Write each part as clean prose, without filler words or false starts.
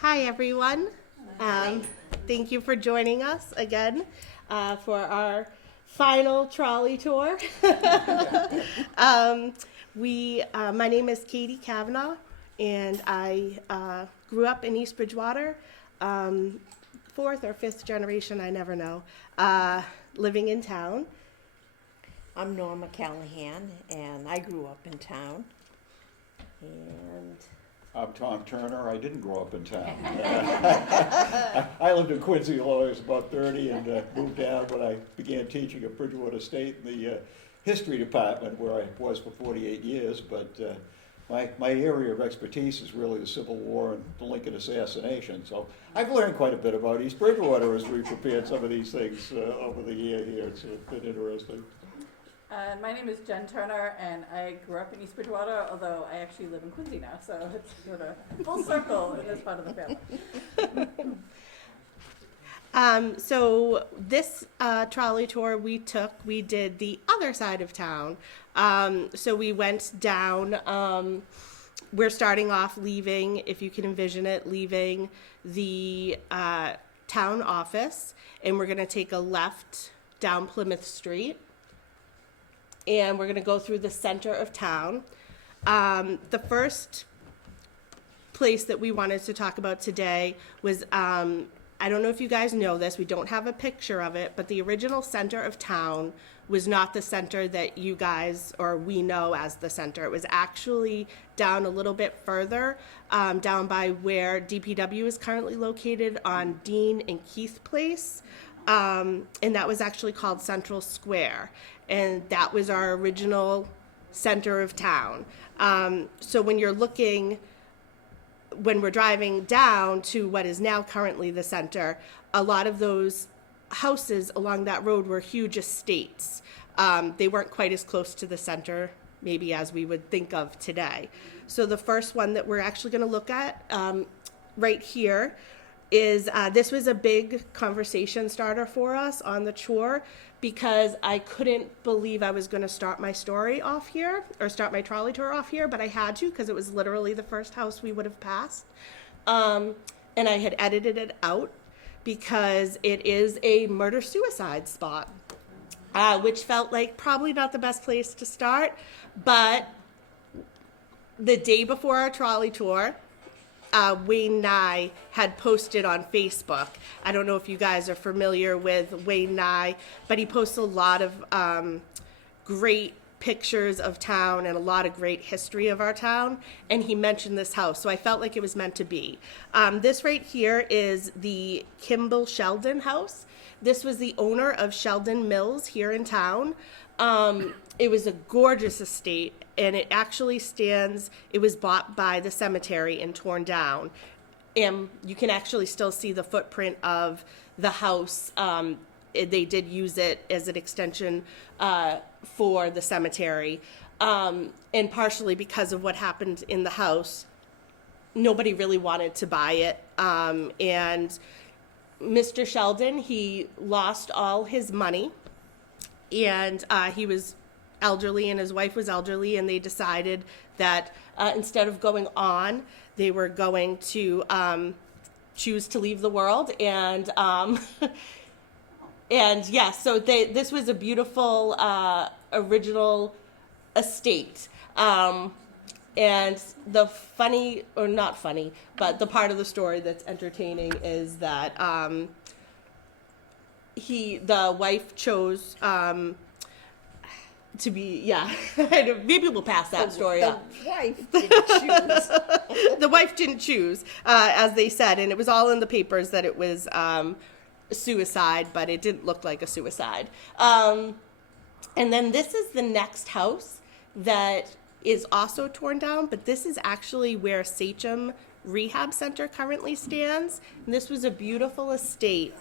Hi, everyone. Thank you for joining us again for our final trolley tour. My name is Katie Kavanaugh, and I grew up in East Bridgewater, fourth or fifth generation, I never know, living in town. I'm Norma Callahan, and I grew up in town. And I'm Tom Turner. I didn't grow up in town. I lived in Quincy until I was about 30 and moved down when I began teaching at Bridgewater State in the history department where I was for 48 years. But my area of expertise is really the Civil War and the Lincoln assassination. So I've learned quite a bit about East Bridgewater as we prepared some of these things over the year here. It's been interesting. My name is Jen Turner, and I grew up in East Bridgewater, although I actually live in Quincy now, so it's sort of full circle in this part of the family. So this trolley tour we did the other side of town. So we went down, we're starting off leaving, if you can envision it, leaving the town office, and we're going to take a left down Plymouth Street. And we're going to go through the center of town. The first place that we wanted to talk about today was, I don't know if you guys know this, we don't have a picture of it, but the original center of town was not the center that you guys or we know as the center. It was actually down a little bit further, down by where DPW is currently located on Dean and Keith Place. And that was actually called Central Square. And that was our original center of town. So when we're driving down to what is now currently the center, a lot of those houses along that road were huge estates. They weren't quite as close to the center, maybe as we would think of today. So the first one that we're actually going to look at right here is this was a big conversation starter for us on the tour because I couldn't believe I was going to start my story off here or start my trolley tour off here, but I had to because it was literally the first house we would have passed. And I had edited it out because it is a murder-suicide spot, which felt like probably not the best place to start. But the day before our trolley tour, Wayne Nye had posted on Facebook. I don't know if you guys are familiar with Wayne Nye, but he posts a lot of great pictures of town and a lot of great history of our town, and he mentioned this house, so I felt like it was meant to be. This right here is the Kimball Sheldon house. This was the owner of Sheldon Mills here in town. It was a gorgeous estate, and it actually it was bought by the cemetery and torn down. And you can actually still see the footprint of the house. They did use it as an extension for the cemetery. And partially because of what happened in the house, nobody really wanted to buy it. And Mr. Sheldon, he lost all his money, and he was elderly and his wife was elderly, and they decided that instead of going on, they were going to choose to leave the world. And and yes, so this was a beautiful original estate. And the funny, or not funny, but the part of the story that's entertaining is that the wife chose to be, maybe we'll pass that story up. the wife didn't choose. The wife didn't choose, as they said, and it was all in the papers that it was suicide, but it didn't look like a suicide. And then this is the next house that is also torn down, but this is actually where Sachem Rehab Center currently stands. And this was a beautiful estate.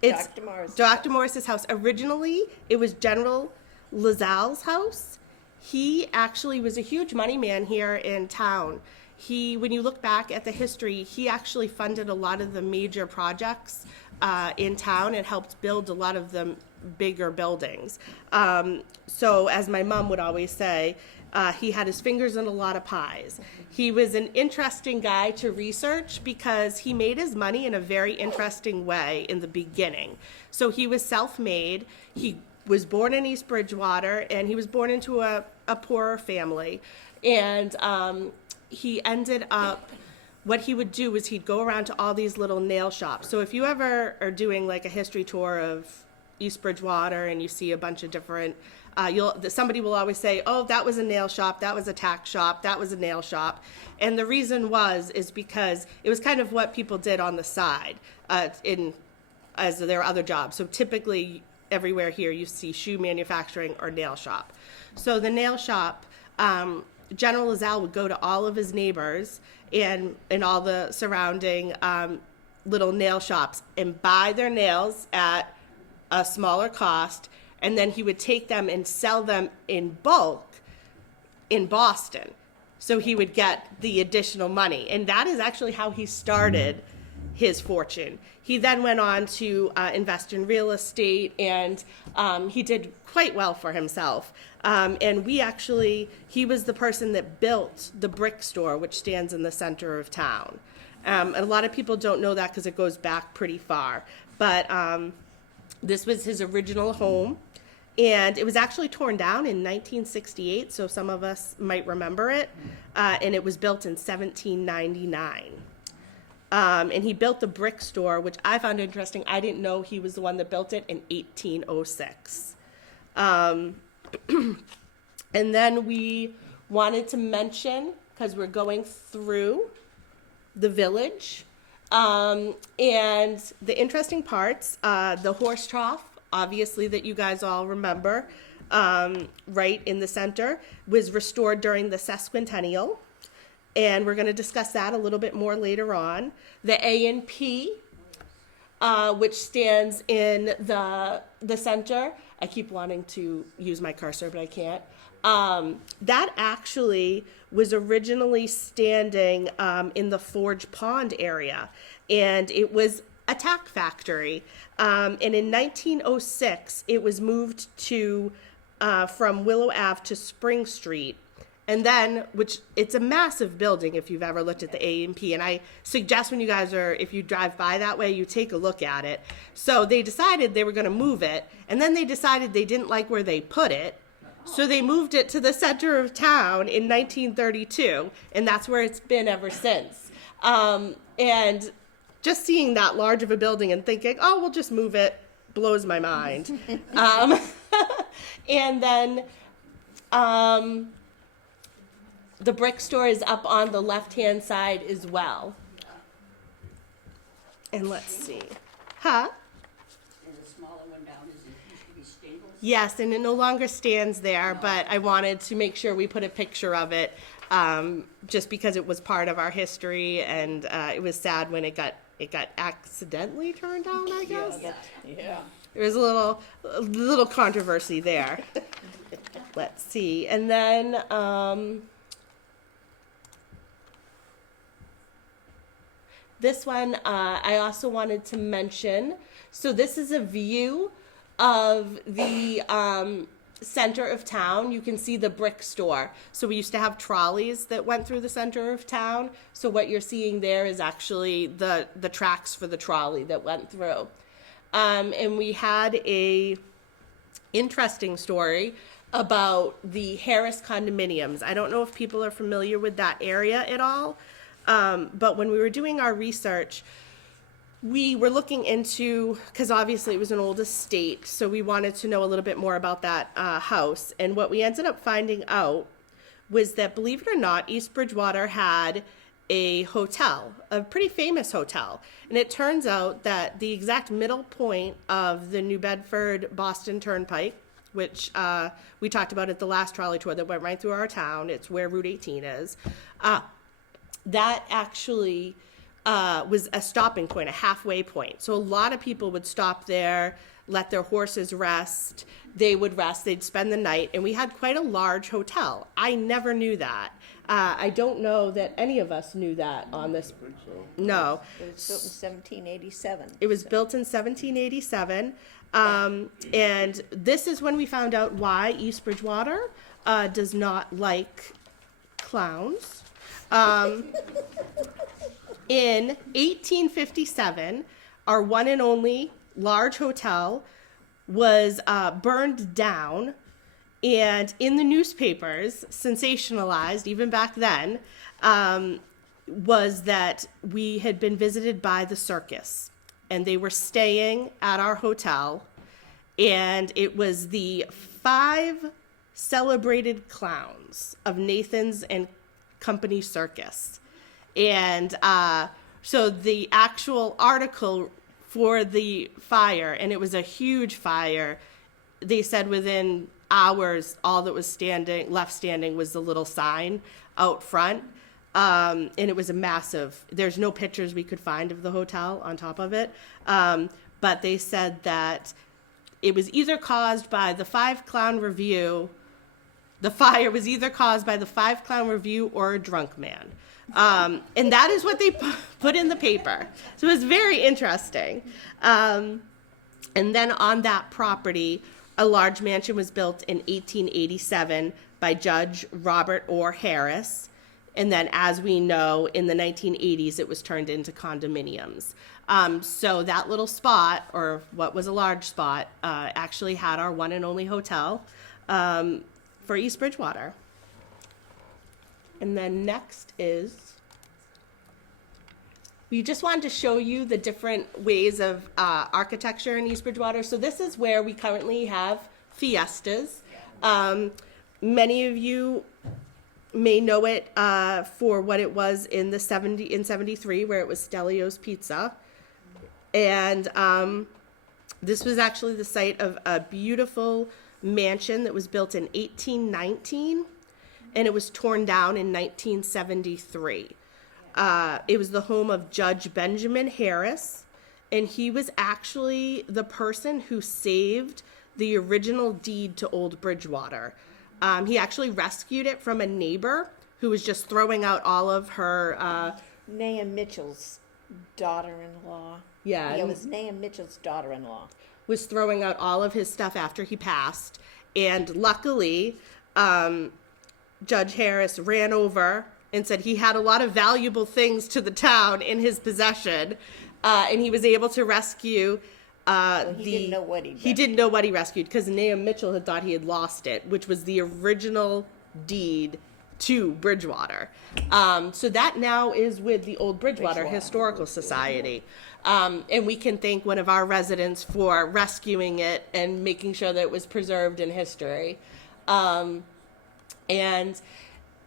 It's Dr. Morris's house. Originally, it was General Lazal's house. He actually was a huge money man here in town. When you look back at the history, he actually funded a lot of the major projects in town and helped build a lot of the bigger buildings. So as my mom would always say, He had his fingers in a lot of pies. He was an interesting guy to research because he made his money in a very interesting way in the beginning. So he was self-made. He was born in East Bridgewater, and he was born into a poorer family. And he ended up, what he would do was he'd go around to all these little nail shops. So if you ever are doing like a history tour of East Bridgewater and you see a bunch of different, somebody will always say, oh, that was a nail shop, that was a tack shop, that was a nail shop. And the reason is because it was kind of what people did on the side as their other jobs. So typically everywhere here you see shoe manufacturing or nail shop. So the nail shop, General Lazelle would go to all of his neighbors and all the surrounding little nail shops and buy their nails at a smaller cost, and then he would take them and sell them in bulk in Boston. So he would get the additional money. And that is actually how he started his fortune. He then went on to invest in real estate, and he did quite well for himself. And he was the person that built the brick store, which stands in the center of town. And a lot of people don't know that because it goes back pretty far. But this was his original home, and it was actually torn down in 1968, so some of us might remember it. And it was built in 1799. And he built the brick store, which I found interesting. I didn't know he was the one that built it in 1806. And then we wanted to mention, because we're going through the village, and the interesting parts, the horse trough, obviously, that you guys all remember, right in the center, was restored during the Bicentennial. And we're going to discuss that a little bit more later on. The A&P, which stands in the center. I keep wanting to use my cursor, but I can't. That actually was originally standing in the Forge Pond area, and it was a tack factory. And in 1906, it was moved to from Willow Ave to Spring Street. And then, it's a massive building if you've ever looked at the A&P, and I suggest when you guys if you drive by that way, you take a look at it. So they decided they were going to move it, and then they decided they didn't like where they put it, so they moved it to the center of town in 1932, and that's where it's been ever since. And just seeing that large of a building and thinking, oh, we'll just move it, blows my mind. And then the brick store is up on the left-hand side as well. And let's see. Huh? And the smaller one down used to be Staples? Yes, and it no longer stands there, but I wanted to make sure we put a picture of it, just because it was part of our history, and it was sad when it got accidentally turned down, I guess. Yeah. There was a little controversy there. Let's see. And then this one I also wanted to mention. So this is a view of the center of town. You can see the brick store. So we used to have trolleys that went through the center of town. So what you're seeing there is actually the tracks for the trolley that went through. And we had a interesting story about the Harris condominiums. I don't know if people are familiar with that area at all. But when we were doing our research, we were looking into, because obviously it was an old estate, so we wanted to know a little bit more about that house. And what we ended up finding out was that, believe it or not, East Bridgewater had a hotel, a pretty famous hotel. And it turns out that the exact middle point of the New Bedford-Boston Turnpike, which we talked about at the last trolley tour that went right through our town, it's where Route 18 is, that actually was a stopping point, a halfway point. So a lot of people would stop there, let their horses rest. They would rest, they'd spend the night, and we had quite a large hotel. I never knew that. I don't know that any of us knew that on this. I think so. No. It was built in 1787. It was built in 1787. And this is when we found out why East Bridgewater does not like clowns. In 1857, our one and only large hotel was burned down, and in the newspapers, sensationalized even back then, was that we had been visited by the circus, and they were staying at our hotel, and it was the 5 celebrated clowns of Nathan's and Company Circus. And so the actual article for the fire, and it was a huge fire, they said within hours, all that was left standing was the little sign out front. And it was a massive, there's no pictures we could find of the hotel on top of it. But they said that it was either caused by the 5 Clown Review. The fire was either caused by the 5 Clown Review or a drunk man. And that is what they put in the paper. So it was very interesting. And then on that property, a large mansion was built in 1887 by Judge Robert Orr Harris. And then, as we know, in the 1980s, it was turned into condominiums. So that little spot, or what was a large spot, actually had our one and only hotel for East Bridgewater. And then next is, we just wanted to show you the different ways of architecture in East Bridgewater. So this is where we currently have fiestas. Many of you may know it for what it was in 73, where it was Stelio's Pizza. And this was actually the site of a beautiful mansion that was built in 1819, and it was torn down in 1973. It was the home of Judge Benjamin Harris, and he was actually the person who saved the original deed to Old Bridgewater. He actually rescued it from a neighbor who was just throwing out all of her... Nahum Mitchell's daughter-in-law. Yeah. It was Nahum Mitchell's daughter-in-law. Was throwing out all of his stuff after he passed. And luckily, Judge Harris ran over and said he had a lot of valuable things to the town in his possession. And he was able to rescue... He didn't know what he didn't know what he rescued, because Nahum Mitchell had thought he had lost it, which was the original deed to Bridgewater. So that now is with the Old Bridgewater Historical Society. And we can thank one of our residents for rescuing it and making sure that it was preserved in history. And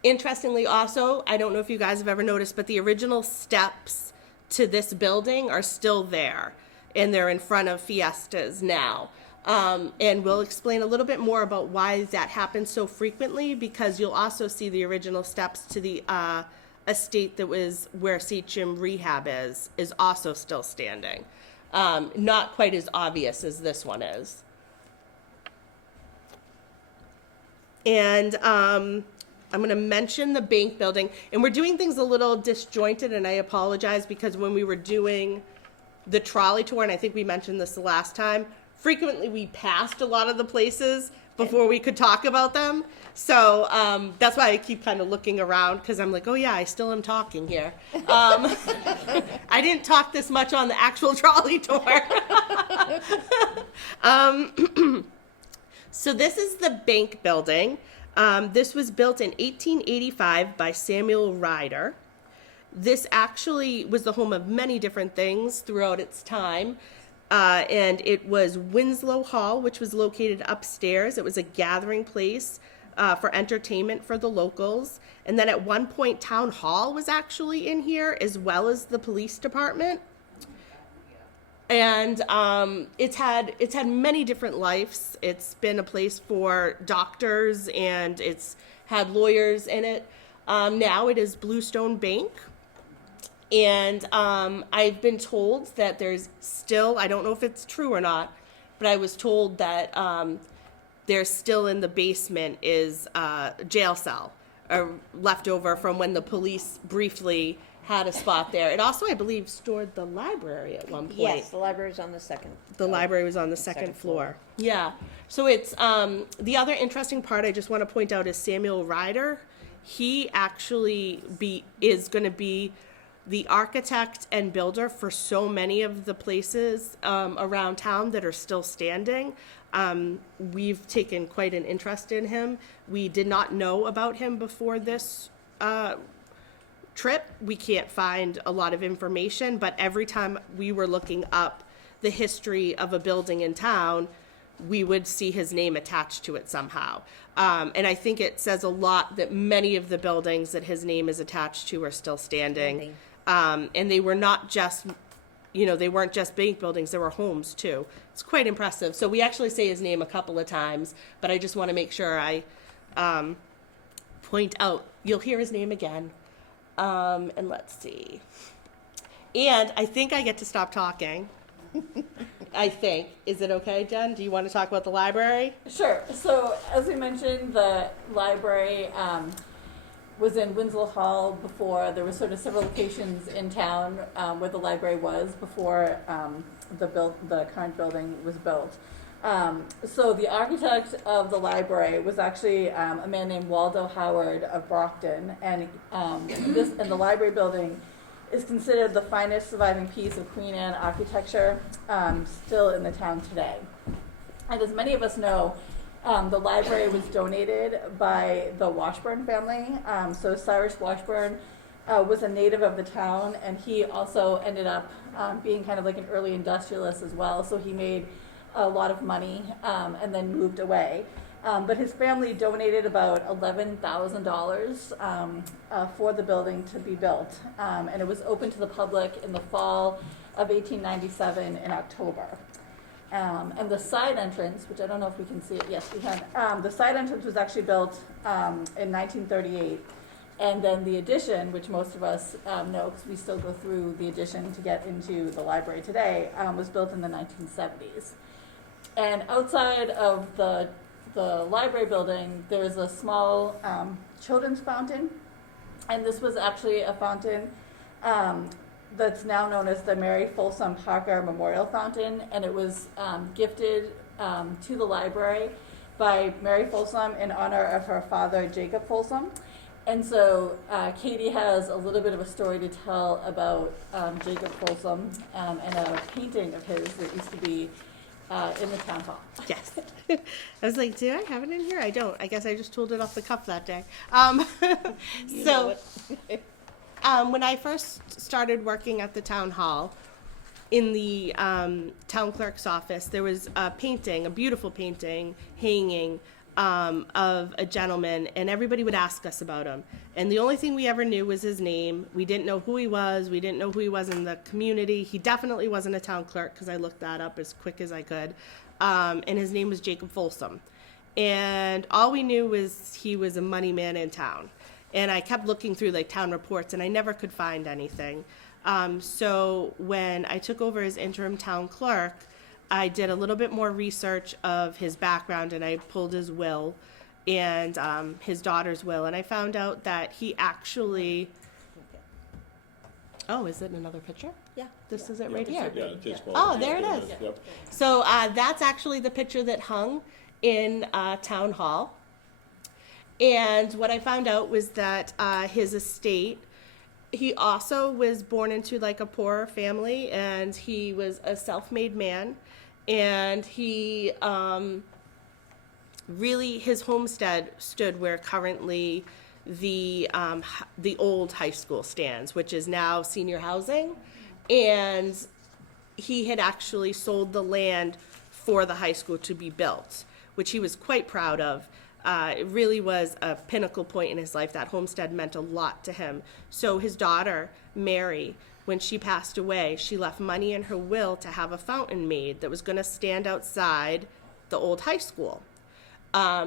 interestingly also, I don't know if you guys have ever noticed, but the original steps to this building are still there. And they're in front of fiestas now. And we'll explain a little bit more about why that happens so frequently, because you'll also see the original steps to the estate that was where Sachem Rehab is also still standing. Not quite as obvious as this one is. And I'm going to mention the bank building. And we're doing things a little disjointed, and I apologize, because when we were doing the trolley tour, and I think we mentioned this the last time, frequently we passed a lot of the places before we could talk about them. So that's why I keep kind of looking around, because I'm like, oh yeah, I still am talking here. I didn't talk this much on the actual trolley tour. So this is the bank building. This was built in 1885 by Samuel Ryder. This actually was the home of many different things throughout its time. And it was Winslow Hall, which was located upstairs. It was a gathering place for entertainment for the locals. And then at one point, Town Hall was actually in here, as well as the police department. And it's had many different lives. It's been a place for doctors, and it's had lawyers in it. Now it is Bluestone Bank. And I've been told that there's still, I don't know if it's true or not, but I was told that there's still in the basement is a jail cell left over from when the police briefly had a spot there. It also, I believe, stored the library at one point. Yes, the library's on the second. The library was on the second floor. Yeah. So it's the other interesting part I just want to point out is Samuel Ryder. He actually is going to be the architect and builder for so many of the places around town that are still standing. We've taken quite an interest in him. We did not know about him before this trip. We can't find a lot of information, but every time we were looking up the history of a building in town, we would see his name attached to it somehow. And I think it says a lot that many of the buildings that his name is attached to are still standing. And they were not just, they weren't just bank buildings, there were homes too. It's quite impressive. So we actually say his name a couple of times, but I just want to make sure I point out, you'll hear his name again. And let's see. And I think I get to stop talking. I think. Is it okay, Jen? Do you want to talk about the library? Sure. So, as we mentioned, the library was in Winslow Hall before. There were sort of several locations in town where the library was before the current building was built. So the architect of the library was actually a man named Waldo Howard of Brockton, and the library building is considered the finest surviving piece of Queen Anne architecture still in the town today. And as many of us know, the library was donated by the Washburn family. So Cyrus Washburn was a native of the town, and he also ended up being kind of like an early industrialist as well. So he made a lot of money and then moved away. But his family donated about $11,000 for the building to be built. And it was open to the public in the fall of 1897 in October. And the side entrance, which I don't know if we can see it, yes we can, the side entrance was actually built in 1938. And then the addition, which most of us know because we still go through the addition to get into the library today, was built in the 1970s. And outside of the library building, there's a small children's fountain, and this was actually a fountain that's now known as the Mary Folsom Parker Memorial Fountain, and it was gifted to the library by Mary Folsom in honor of her father, Jacob Folsom. And so Katie has a little bit of a story to tell about Jacob Folsom and a painting of his that used to be in the town hall. Yes. I was like, do I have it in here? I don't. I guess I just tooled it off the cuff that day. When I first started working at the town hall, in the town clerk's office, there was a painting, a beautiful painting, hanging of a gentleman, and everybody would ask us about him. And the only thing we ever knew was his name. We didn't know who he was. We didn't know who he was in the community. He definitely wasn't a town clerk because I looked that up as quick as I could. And his name was Jacob Folsom. And all we knew was he was a money man in town. And I kept looking through like town reports, and I never could find anything. So when I took over as interim town clerk, I did a little bit more research of his background, and I pulled his will and his daughter's will, and I found out that he actually... Oh, is it another picture? Yeah. This is it right here. Yeah, it is. Oh, there it is. Yep. So that's actually the picture that hung in town hall. And what I found out was that his estate, he also was born into like a poorer family, and he was a self-made man, and he really, his homestead stood where currently the old high school stands, which is now senior housing, and he had actually sold the land for the high school to be built, which he was quite proud of. It really was a pinnacle point in his life. That homestead meant a lot to him. So his daughter, Mary, when she passed away, she left money in her will to have a fountain made that was going to stand outside the old high school.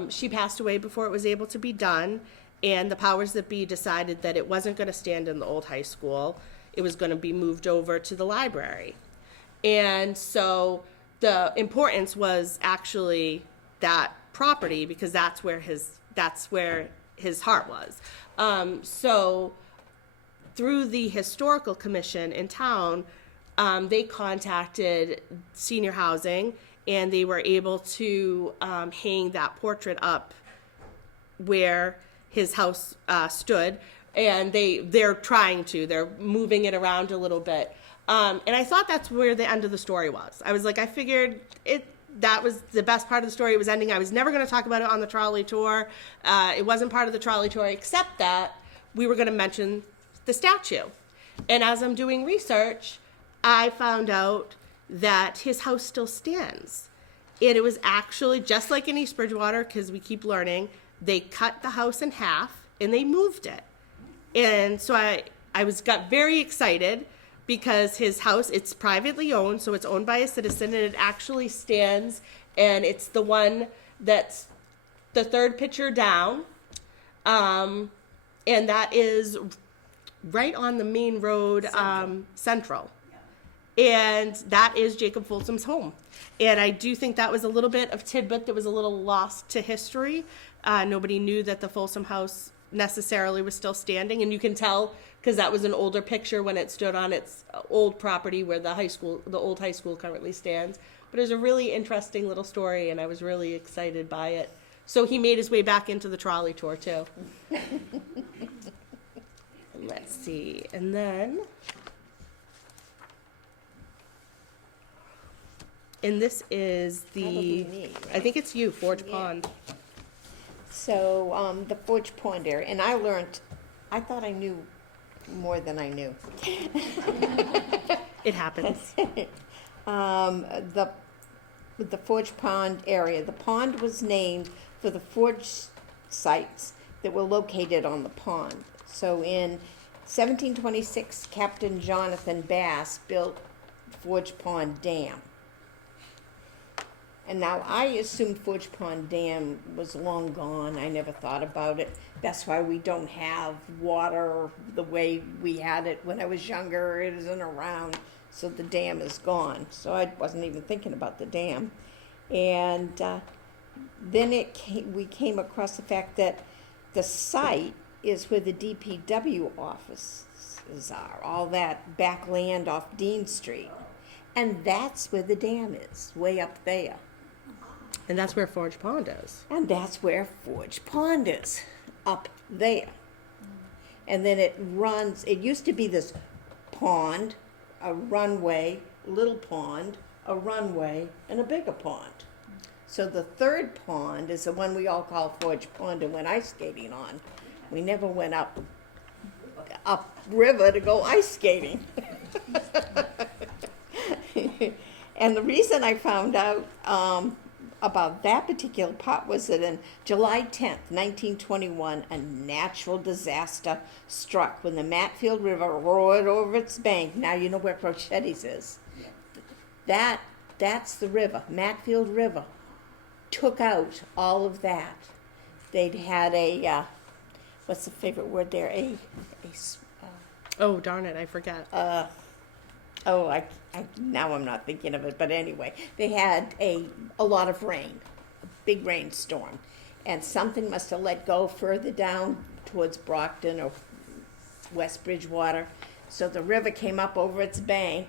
She passed away before it was able to be done, and the powers that be decided that it wasn't going to stand in the old high school. It was going to be moved over to the library. And so the importance was actually that property, because that's where his heart was. So through the historical commission in town, they contacted senior housing, and they were able to hang that portrait up where his house stood, and they're moving it around a little bit. And I thought that's where the end of the story was. I was like, I figured that was the best part of the story. It was ending. I was never going to talk about it on the trolley tour. It wasn't part of the trolley tour, except that we were going to mention the statue. And as I'm doing research, I found out that his house still stands. And it was actually just like in East Bridgewater, because we keep learning, they cut the house in half and they moved it. And so I got very excited because his house, it's privately owned, so it's owned by a citizen, and it actually stands, and it's the one that's the third picture down, and that is right on the main road, Central. And that is Jacob Folsom's home. And I do think that was a little bit of tidbit that was a little lost to history. Nobody knew that the Folsom house necessarily was still standing, and you can tell because that was an older picture when it stood on its old property where the old high school currently stands. But it was a really interesting little story, and I was really excited by it. So he made his way back into the trolley tour too. And let's see, and then, and this is Probably me, right? I think it's you, Forge Yeah. Pond. So, the Forge Pond area, and I thought I knew more than I knew. It happens. The Forge Pond area, the pond was named for the forge sites that were located on the pond. So in 1726, Captain Jonathan Bass built Forge Pond Dam. And now I assumed Forge Pond Dam was long gone. I never thought about it. That's why we don't have water the way we had it when I was younger. It isn't around, so the dam is gone. So I wasn't even thinking about the dam. And then we came across the fact that the site is where the DPW offices are, all that back land off Dean Street. And that's where the dam is, way up there. And that's where Forge Pond is. And that's where Forge Pond is, up there. And then it used to be this pond, a runway, little pond, a runway, and a bigger pond. So the third pond is the one we all call Forge Pond and went ice skating on. We never went up river to go ice skating. And the reason I found out about that particular part was that on July 10th, 1921, a natural disaster struck when the Matfield River roared over its bank. Now you know where Crochetti's is. That's the river, Matfield River. Took out all of that. They'd had what's the favorite word there? Oh, darn it, I forget. Now I'm not thinking of it, but anyway, they had a lot of rain, a big rainstorm, and something must have let go further down towards Brockton or West Bridgewater. So the river came up over its bank,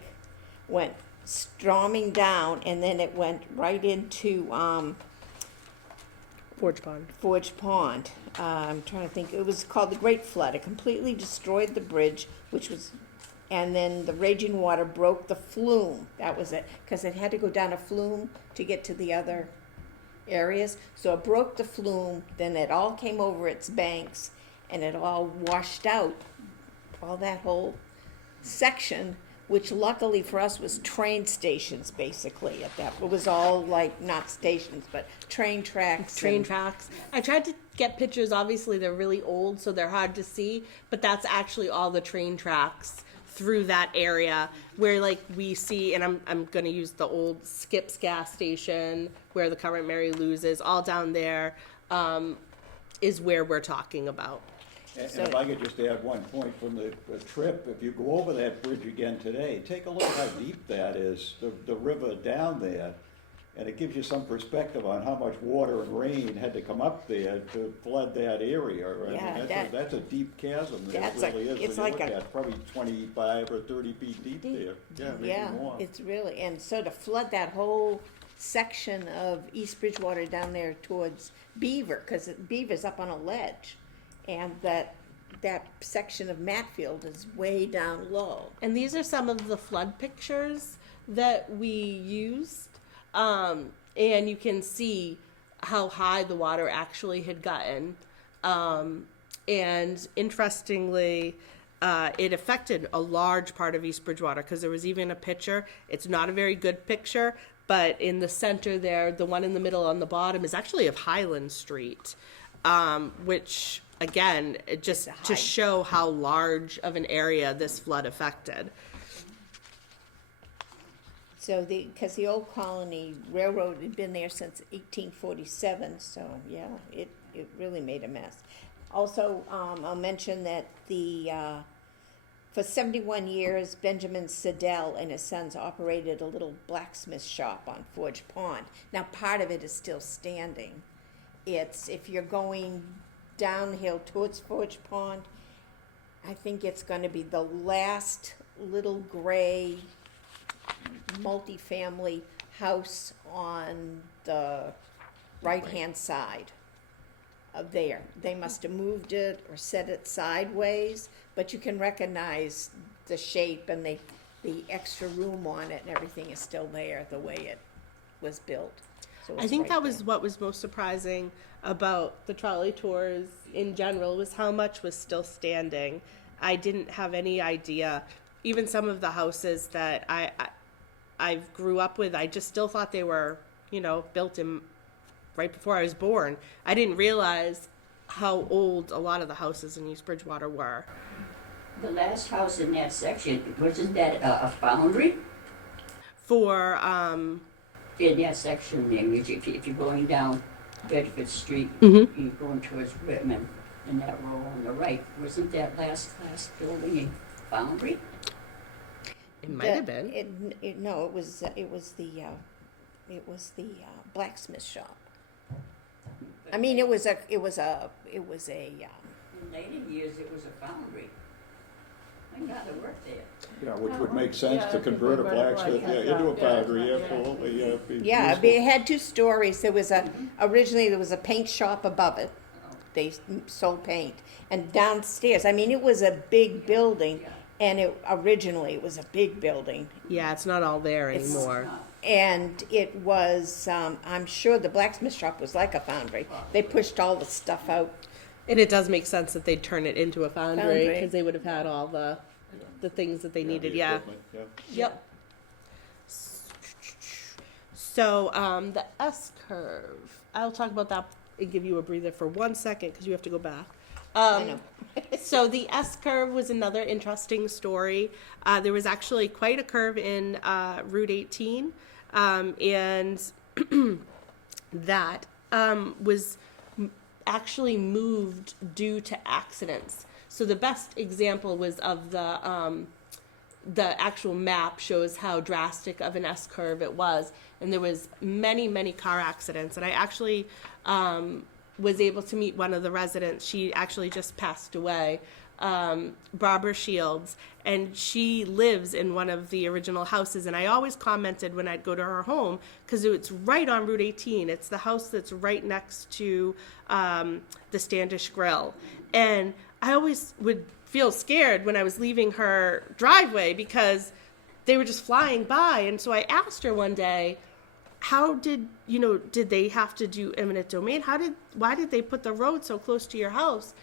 went storming down, and then it went right into Forge Pond. Forge Pond. I'm trying to think. It was called the Great Flood. It completely destroyed the bridge, and then the raging water broke the flume. That was it, because it had to go down a flume to get to the other areas. So it broke the flume, then it all came over its banks, and it all washed out, all that whole section, which luckily for us was train stations, basically, at that. It was all like, not stations, but train tracks. Train tracks. I tried to get pictures. Obviously, they're really old, so they're hard to see, but that's actually all the train tracks through that area where, like, we see, and I'm going to use the old Skips gas station where the current Mary Lou's is, all down there, is where we're talking about. And if I could just add one point from the trip, if you go over that bridge again today, take a look how deep that is, the river down there. And it gives you some perspective on how much water and rain had to come up there to flood that area. I Yeah, mean, that- that's a deep chasm, it That's really is. it's When you like look a- at probably 25 or 30 feet deep there. Yeah, Yeah, maybe more. it's really, and so to flood that whole section of East Bridgewater down there towards Beaver, because Beaver's up on a ledge, and that section of Matfield is way down low. And these are some of the flood pictures that we used. And you can see how high the water actually had gotten. And interestingly, it affected a large part of East Bridgewater because there was even a picture. It's not a very good picture, but in the center there, the one in the middle on the bottom is actually of Highland Street, which again, just to show how large of an area this flood affected. So because the old Colony Railroad had been there since 1847, so yeah, it really made a mess. Also, I'll mention that for 71 years, Benjamin Siddell and his sons operated a little blacksmith shop on Forge Pond. Now, part of it is still standing. It's, if you're going downhill towards Forge Pond, I think it's going to be the last little gray multifamily house on the right-hand side of there. They must have moved it or set it sideways, but you can recognize the shape and the extra room on it and everything is still there the way it was built. So I it's think right that was there. what was most surprising about the trolley tours in general was how much was still standing. I didn't have any idea. Even some of the houses that I grew up with, I just still thought they were, built in right before I was born. I didn't realize how old a lot of the houses in East Bridgewater were. The last house in that section, wasn't that a foundry? For, In that section there, if you're going down Bedford Street, Mm-hmm. you're going towards Whitman, in that row on the right, wasn't that last class building a foundry? it might have been. No, it was the blacksmith shop. I mean, it was a. In later years, it was a foundry. My father worked there. Yeah, which would make sense Yeah, to if you convert a convert it blacksmith like into a that, foundry, yeah. absolutely, yeah. It'd be Yeah, useful. it had two stories. There was originally there was a paint shop above it. They sold paint. And downstairs, I mean, it was a big building, and originally it was a big building. Yeah, it's not all there It's- anymore. And it was, I'm sure the blacksmith shop was like a foundry. They pushed all the stuff out. And it does make sense that they'd turn it into a foundry Foundry. because they would have had all the things that they needed. the Yeah. equipment, yeah. Yep. So the S curve. I'll talk about that and give you a breather for 1 second because you have to go back. I know. So the S curve was another interesting story. There was actually quite a curve in Route 18, and that was actually moved due to accidents. So the best example was of the actual map shows how drastic of an S curve it was, and there was many car accidents. And I actually was able to meet one of the residents. She actually just passed away, Barbara Shields, and she lives in one of the original houses. And I always commented when I'd go to her home, because it's right on Route 18. It's the house that's right next to the Standish Grill. And I always would feel scared when I was leaving her driveway because they were just flying by. And so I asked her one day, how did they have to do eminent domain? Why did they put the road so close to your house?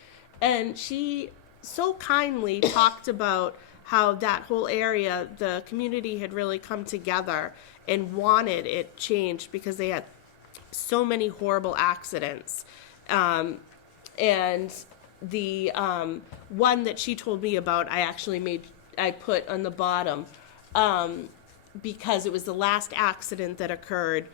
And she so kindly talked about how that whole area, the community had really come together and wanted it changed because they had so many horrible accidents. And the one that she told me about, I put on the bottom, because it was the last accident that occurred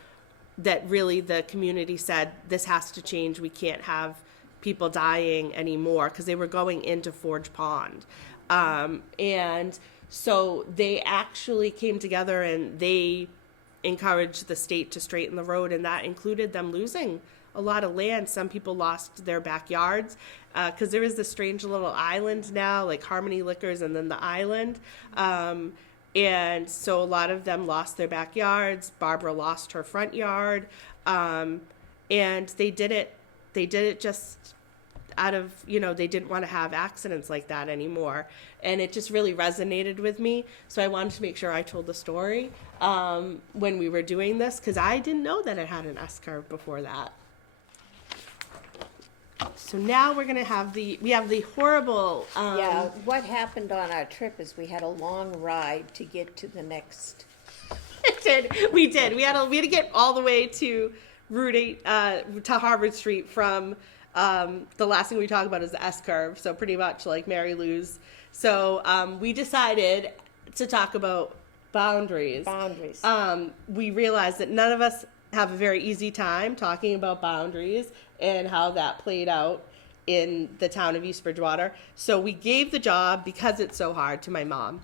that really the community said, this has to change. We can't have people dying anymore, because they were going into Forge Pond. And so they actually came together and they encourage the state to straighten the road, and that included them losing a lot of land. Some people lost their backyards because there is this strange little island now, like Harmony Liquors and then the island. And so a lot of them lost their backyards. Barbara lost her front yard. And they did it just out of, they didn't want to have accidents like that anymore. And it just really resonated with me. So I wanted to make sure I told the story when we were doing this, because I didn't know that it had an S-curve before that. So now we're gonna have we have the horrible. Yeah, what happened on our trip is we had a long ride to get to the next. We did. We had to get all the way to Route 8 to Harvard Street from. The last thing we talk about is the S-curve, so pretty much like Mary Lou's. So we decided to talk about boundaries. Boundaries. We realized that none of us have a very easy time talking about boundaries and how that played out in the town of East Bridgewater. So we gave the job, because it's so hard, to my mom.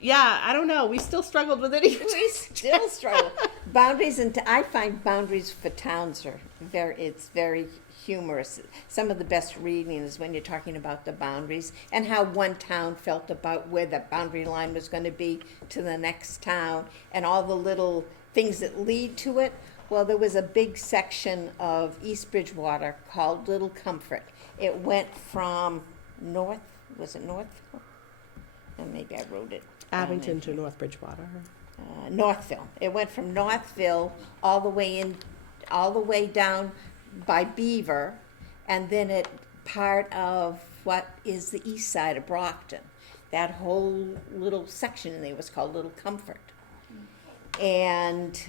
Yeah, I don't know. We still struggled with it. We still struggle. Boundaries, and I find boundaries for towns are very humorous. Some of the best reading is when you're talking about the boundaries and how one town felt about where the boundary line was going to be to the next town and all the little things that lead to it. Well, there was a big section of East Bridgewater called Little Comfort. It went from Northville? And maybe I wrote it. Abington to North Bridgewater. Northville. It went from Northville all the way down by Beaver, and then it part of what is the east side of Brockton. That whole little section in there was called Little Comfort. And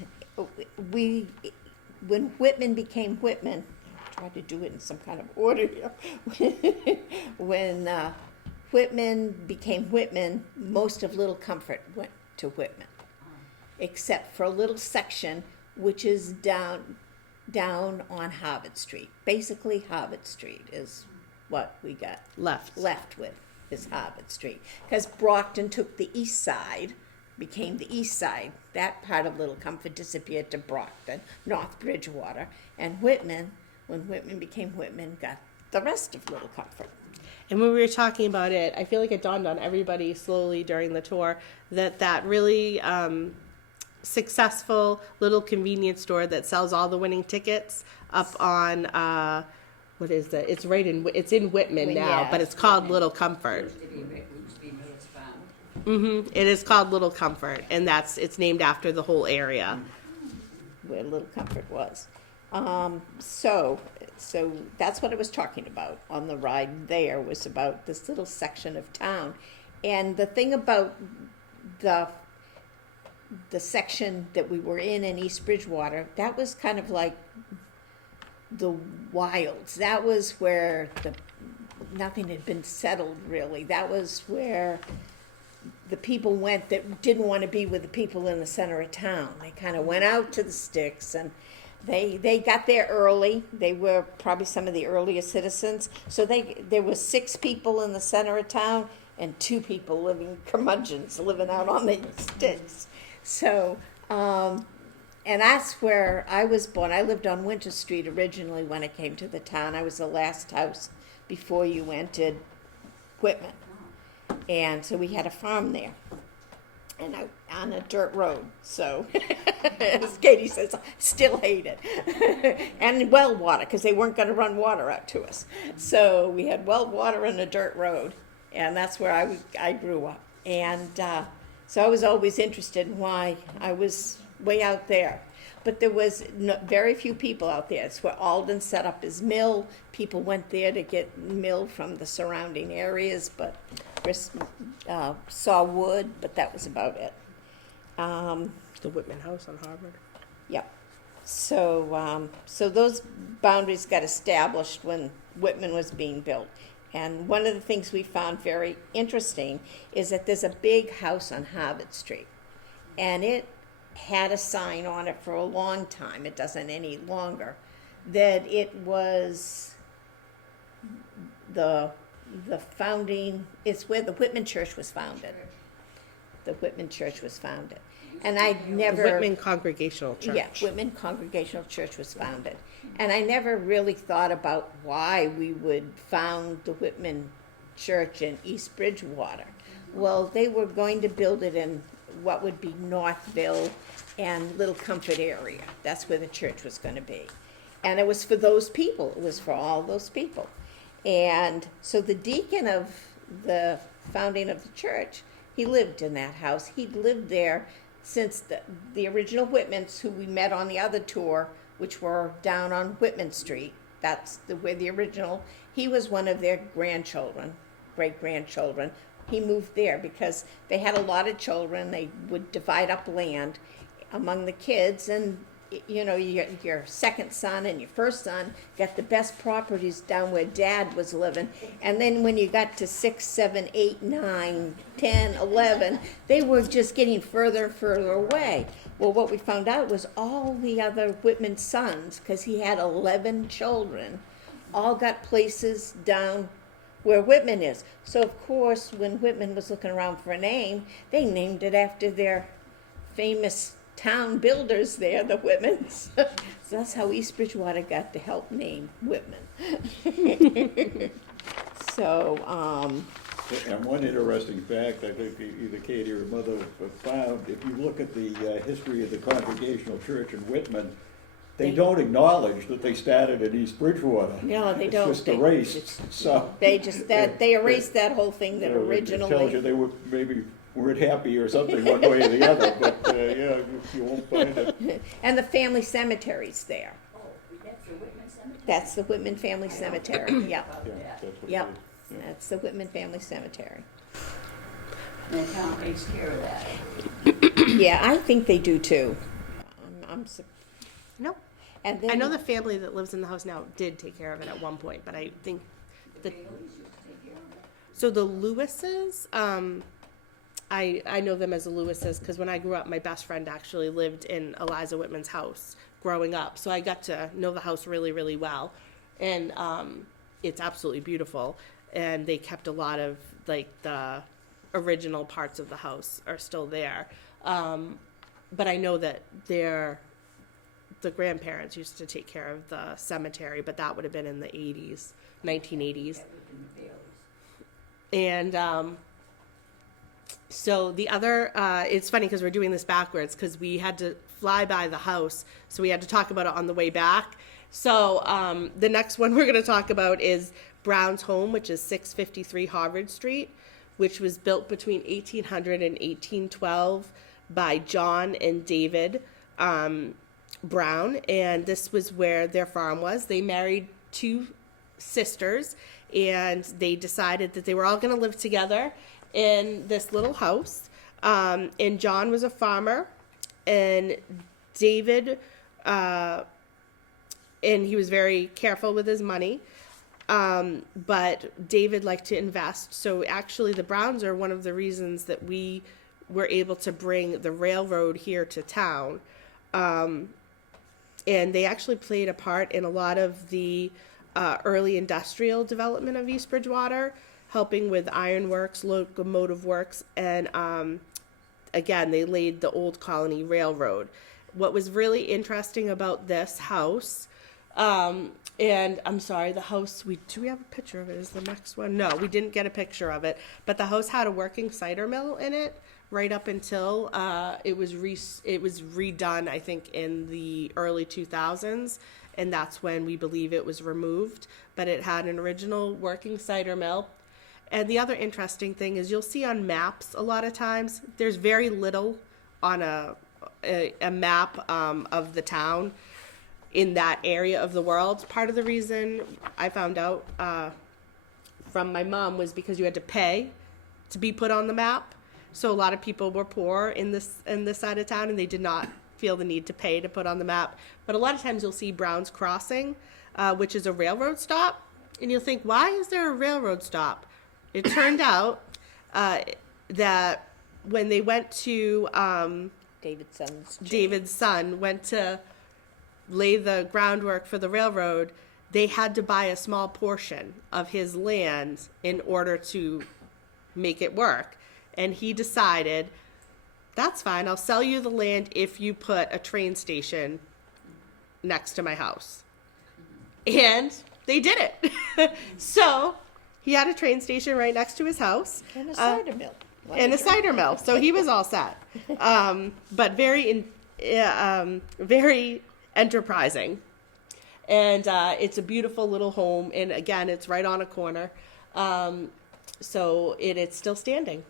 when Whitman became Whitman, I tried to do it in some kind of order here. When Whitman became Whitman, most of Little Comfort went to Whitman, except for a little section which is down on Harvard Street. Basically, Harvard Street is what we got left with, is Harvard Street. Because Brockton took the east side, became the east side. That part of Little Comfort disappeared to Brockton, North Bridgewater, and Whitman, when Whitman became Whitman, got the rest of Little Comfort. And when we were talking about it, I feel like it dawned on everybody slowly during the tour that really successful little convenience store that sells all the winning tickets up on what is that? It's in Whitman now, yeah. but it's called Little Comfort. It is called Little Comfort, and it's named after the whole area Where Little Comfort was. So that's what I was talking about on the ride there, was about this little section of town. And the thing about the section that we were in East Bridgewater, that was kind of like the wilds. That was where nothing had been settled, really. That was where the people went that didn't want to be with the people in the center of town. They kind of went out to the sticks, and they got there early. They were probably some of the earliest citizens. So there was 6 people in the center of town and 2 people curmudgeons living out on the sticks. So, and that's where I was born. I lived on Winter Street originally when I came to the town. I was the last house before you entered Whitman. And so we had a farm there, and on a dirt road. So, as Katie says, I still hate it. And well water, because they weren't going to run water out to us. So we had well water and a dirt road, and that's where I grew up. And so I was always interested in why I was way out there. But there was very few people out there. It's where Alden set up his mill. People went there to get mill from the surrounding areas, but saw wood, but that was about it. The Whitman House on Harvard. Yep. So those boundaries got established when Whitman was being built. And one of the things we found very interesting is that there's a big house on Harvard Street, and it had a sign on it for a long time. It doesn't any longer. That it was the founding. It's where the Whitman Church was founded. the Whitman Church was founded. And I The never. Whitman Congregational Church. Yeah, Whitman Congregational Church was founded. And I never really thought about why we would found the Whitman Church in East Bridgewater. Well, they were going to build it in what would be Northville and Little Comfort area. That's where the church was going to be. And it was for those people. It was for all those people. And so the deacon of the founding of the church, he lived in that house. He'd lived there since the original Whitmans, who we met on the other tour, which were down on Whitman Street. That's where the original, he was one of their grandchildren, great-grandchildren. He moved there because they had a lot of children. They would divide up land among the kids, and you know, your second son and your first son got the best properties down where Dad was living. And then when you got to 6, 7, 8, 9, 10, 11, they were just getting further and further away. Well, what we found out was all the other Whitman sons, because he had 11 children, all got places down where Whitman is. So, of course, when Whitman was looking around for a name, they named it after their famous town builders there, the Whitmans. So that's how East Bridgewater got to help name Whitman. So, And one interesting fact, I think either Katie or Mother found, if you look at the history of the Congregational Church in Whitman, they don't acknowledge that they started in East Bridgewater. no, they don't. It's just erased, so. They erased that whole thing that You know, originally. It tells you they were maybe weren't happy or something one way or the other, but, yeah, you won't find it. And the family cemetery's there. Oh, that's the Whitman Cemetery? That's the Whitman Family Cemetery, yep. Yeah, that's what Yep, it is. that's the Whitman Family Cemetery. And the town takes care of that. Yeah, I think they do too. No. And then, I know the family that lives in the house now did take care of it at one point, but I think the Baileys used to take care of it. so the Lewises, I know them as the Lewises because when I grew up, my best friend actually lived in Eliza Whitman's house growing up, so I got to know the house really, really well, and it's absolutely beautiful. And they kept a lot of like the original parts of the house are still there, but I know that the grandparents used to take care of the cemetery, but that would have been in the 80s, 1980s. That was in the Baileys. And so the other, it's funny because we're doing this backwards because we had to fly by the house, so we had to talk about it on the way back. So the next one we're going to talk about is Brown's home, which is 653 Harvard Street, which was built between 1800 and 1812 by John and David Brown, and this was where their farm was. They married two sisters, and they decided that they were all going to live together in this little house. And John was a farmer, and David, and he was very careful with his money. But David liked to invest. So actually, the Browns are one of the reasons that we were able to bring the railroad here to town. And they actually played a part in a lot of the early industrial development of East Bridgewater, helping with ironworks, locomotive works, and again, they laid the Old Colony Railroad. What was really interesting about this house, and I'm sorry, the house, do we have a picture of it? Is the next one? No, we didn't get a picture of it, but the house had a working cider mill in it right up until it was redone, I think, in the early 2000s, and that's when we believe it was removed. But it had an original working cider mill. And the other interesting thing is you'll see on maps a lot of times, there's very little on a map of the town in that area of the world. Part of the reason I found out from my mom was because you had to pay to be put on the map. So a lot of people were poor in this side of town, and they did not feel the need to pay to put on the map. But a lot of times you'll see Brown's Crossing, which is a railroad stop, and you'll think, why is there a railroad stop? It turned out that when they went to David's son went to lay the groundwork for the railroad, they had to buy a small portion of his land in order to make it work. And he decided that's fine. I'll sell you the land if you put a train station next to my house. And they did it. So he had a train station right next to his house. And a cider mill. And a cider mill. So he was all set. But very enterprising. And it's a beautiful little home. And again, it's right on a corner. So it's still standing.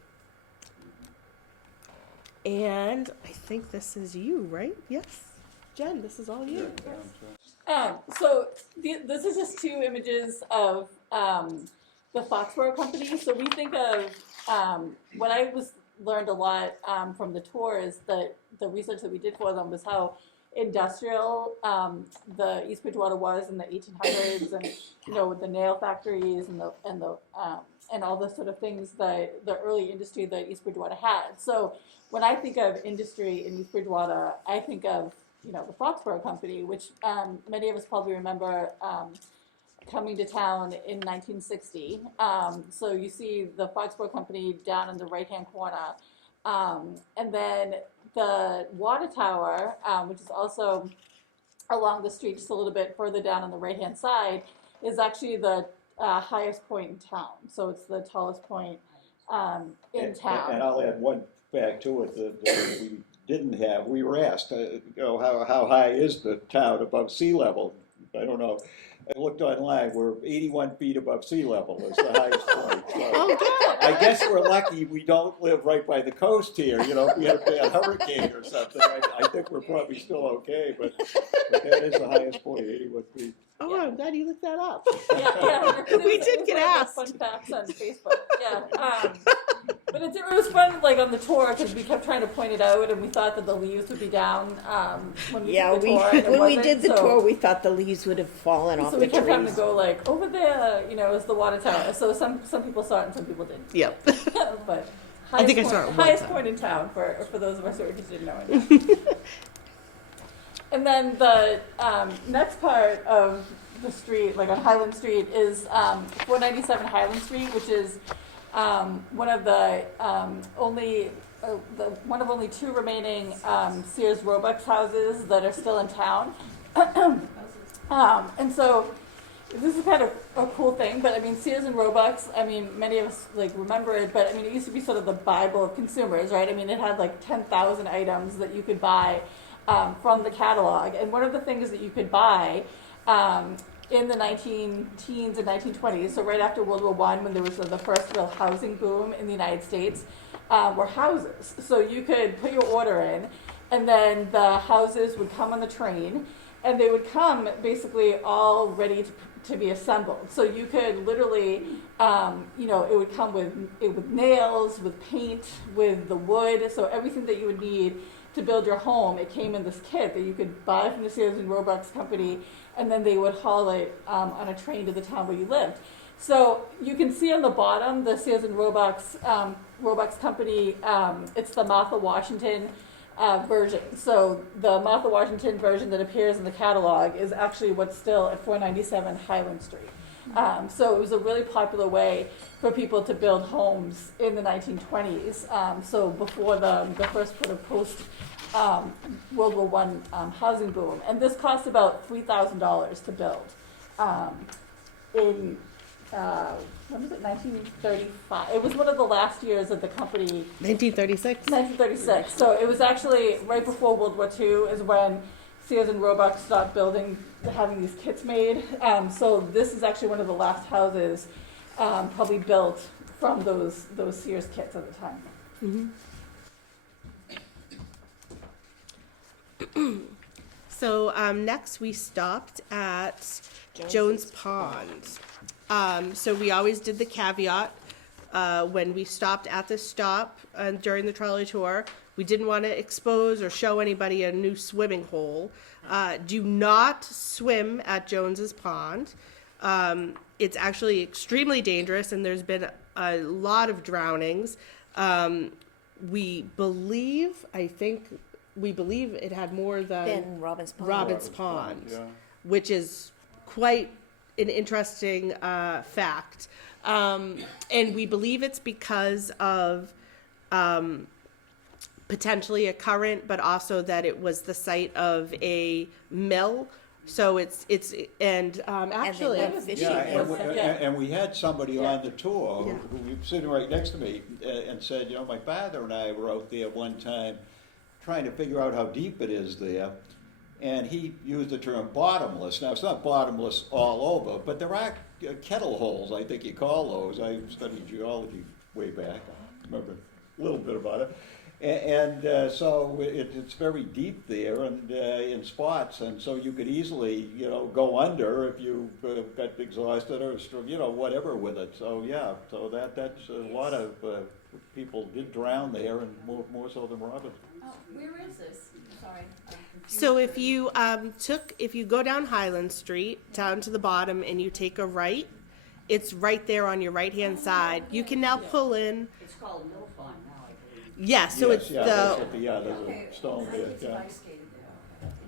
And I think this is you, right? Yes. Jen, this is all you. So this is just two images of the Foxborough Company. So we think of what I learned a lot from the tours, that the research that we did for them was how industrial the East Bridgewater was in the 1800s, and with the nail factories and all the sort of things that the early industry that East Bridgewater had. So when I think of industry in East Bridgewater, I think of the Foxborough Company, which many of us probably remember coming to town in 1960. So you see the Foxborough Company down in the right-hand corner. And then the water tower, which is also along the street just a little bit further down on the right-hand side, is actually the highest point in town. So it's the tallest point in town. And I'll add one fact to it that we didn't have. We were asked, how high is the town above sea level? I don't know. I looked online. We're 81 feet above sea level is the highest point. So I guess we're lucky we don't live right by the coast here. If we had a bad hurricane or something, I think we're probably still okay. But that is the highest point, 81 feet. Oh, I'm glad you looked that up. Yeah. We did get asked. Fun facts on Facebook. Yeah. But it was fun, on the tour, because we kept trying to point it out, and we thought that the leaves would be down when we did the tour. And when we did the tour, we thought the leaves would have fallen off the trees. So we kept having to go over there, is the water tower. So some people saw it and some people didn't. Yep. But I think I saw it one highest time. point in town for those of us who are interested in knowing that. And then the next part of the street, on Highland Street, is 497 Highland Street, which is one of only two remaining Sears Roebuck houses that are still in town. And so this is kind of a cool thing, but Sears and Roebuck's, many of us remember it, but it used to be sort of the Bible of consumers, right? It had 10,000 items that you could buy from the catalog. And one of the things that you could buy in the 19-teens and 1920s, so right after World War I, when there was the first real housing boom in the United States, were houses. So you could put your order in, and then the houses would come on the train, and they would come basically all ready to be assembled. So you could literally, it would come with nails, with paint, with the wood, so everything that you would need to build your home, it came in this kit that you could buy from the Sears and Roebuck's company, and then they would haul it on a train to the town where you lived. So you can see on the bottom the Sears and Roebuck's company. It's the Martha Washington version. So the Martha Washington version that appears in the catalog is actually what's still at 497 Highland Street. So it was a really popular way for people to build homes in the 1920s. So before the first sort of post World War I housing boom, and this cost about $3,000 to build. In when was it? 1935. It was one of the last years of the company. 1936. 1936. So it was actually right before World War II is when Sears and Roebuck stopped having these kits made. So this is actually one of the last houses probably built from those Sears kits at the time. Mm-hmm. So next we stopped at Jones Pond. So we always did the caveat when we stopped at the stop during the trolley tour. We didn't want to expose or show anybody a new swimming hole. Do not swim at Jones's Pond. It's actually extremely dangerous, and there's been a lot of drownings. We believe it had more than Robbins Pond. Robbins Pond, Yeah. which is quite an interesting fact. And we believe it's because of potentially a current, but also that it was the site of a mill. So actually, And they Yeah, Yeah. and we had somebody on the tour Yeah. who was sitting right next to me and said, you know, my father and I were out there one time trying to figure out how deep it is there. And he used the term bottomless. Now, it's not bottomless all over, but there are kettle holes, I think you call those. I studied geology way back. I remember a little bit about it. So it's very deep there and in spots, and so you could easily, you know, go under if you got exhausted or, you know, whatever with it. So yeah, so that's a lot of people did drown there, and more so than Robin. Where is this? Sorry. so if you go down Highland Street, down to the bottom, and you take a right, it's right there on your right-hand side. You can now pull in. It's called Mill Pond now, I believe. Yes, so it's there's the. there's a stone there. Yeah.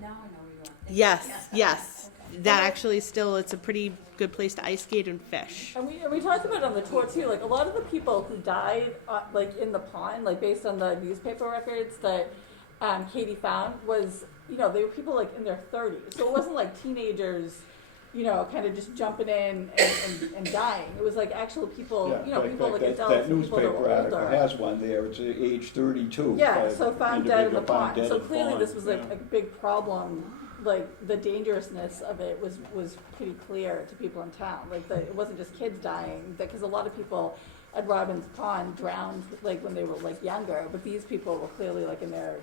Now I know where you are. Yes. That actually still, it's a pretty good place to ice skate and fish. And we talked about it on the tour too, like a lot of the people who died, like in the pond, like based on the newspaper records that Katie found was, you know, they were people like in their 30s. So it wasn't like teenagers, you know, kind of just jumping in and dying. It was like actual people, Yeah, you know, in people fact, like adults, that and people that newspaper were article older. has one there. It's age 32. Yeah, so found dead in the Individual found pond. dead So in the clearly pond, this was like yeah. a big problem. Like the dangerousness of it was pretty clear to people in town. Like it wasn't just kids dying, because a lot of people at Robbins Pond drowned like when they were like younger, but these people were clearly like in their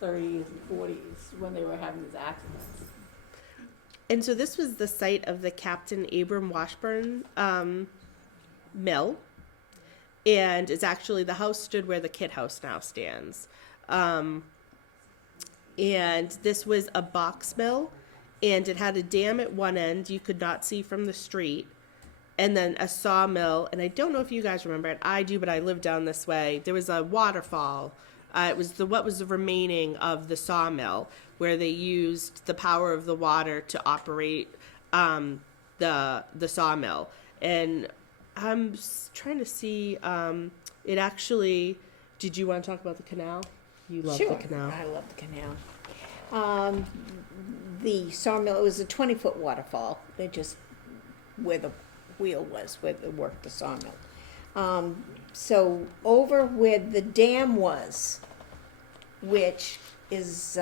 30s and 40s when they were having these accidents. And so this was the site of the Captain Abram Washburn mill. And it's actually, the house stood where the Kit House now stands. And this was a box mill, and it had a dam at one end you could not see from the street, and then a sawmill. And I don't know if you guys remember it. I do, but I lived down this way. There was a waterfall. It was what was the remaining of the sawmill, where they used the power of the water to operate the sawmill. And I'm trying to see. It actually. Did you want to talk about the canal? You love Sure, the canal. I love the canal. The sawmill, it was a 20-foot waterfall. They just, where the wheel was, where they worked the sawmill. So over where the dam was, which is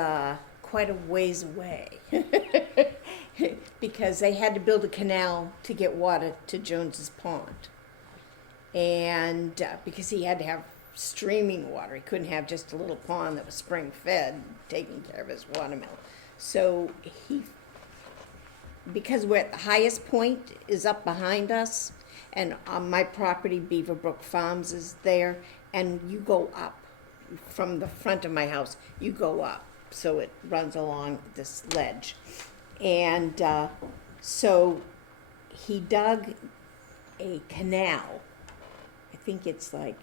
quite a ways away, because they had to build a canal to get water to Jones's Pond. And because he had to have streaming water. He couldn't have just a little pond that was spring fed, taking care of his watermill. So because we're at the highest point is up behind us, and on my property, Beaverbrook Farms is there, and you go up from the front of my house, you go up. So it runs along this ledge. And so he dug a canal. I think it's like,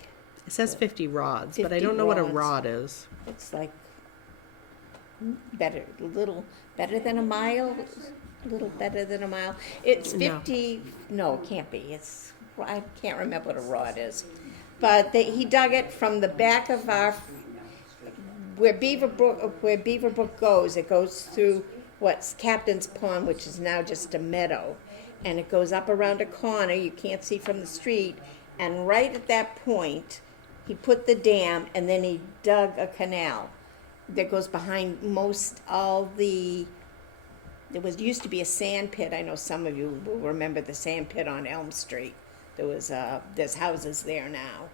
It says 50 rods, but I 50 don't know what a rods. rod is. it's like a little better than a mile, a little better than a mile. It's No. 50, no, it can't be. I can't remember what a rod is. But he dug it from the back of where Beaverbrook goes. It goes through what's Captain's Pond, which is now just a meadow. And it goes up around a corner you can't see from the street. And right at that point, he put the dam, and then he dug a canal that goes behind there used to be a sand pit. I know some of you will remember the sand pit on Elm Street. There's houses there now.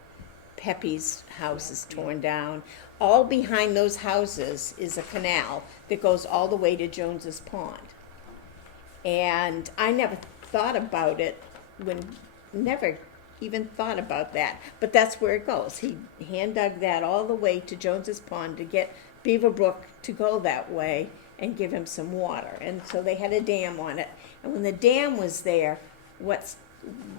Pepe's house is torn down. All behind those houses is a canal that goes all the way to Jones's Pond. And I never thought about it never even thought about that. But that's where it goes. He hand dug that all the way to Jones's Pond to get Beaverbrook to go that way and give him some water. And so they had a dam on it. And when the dam was there,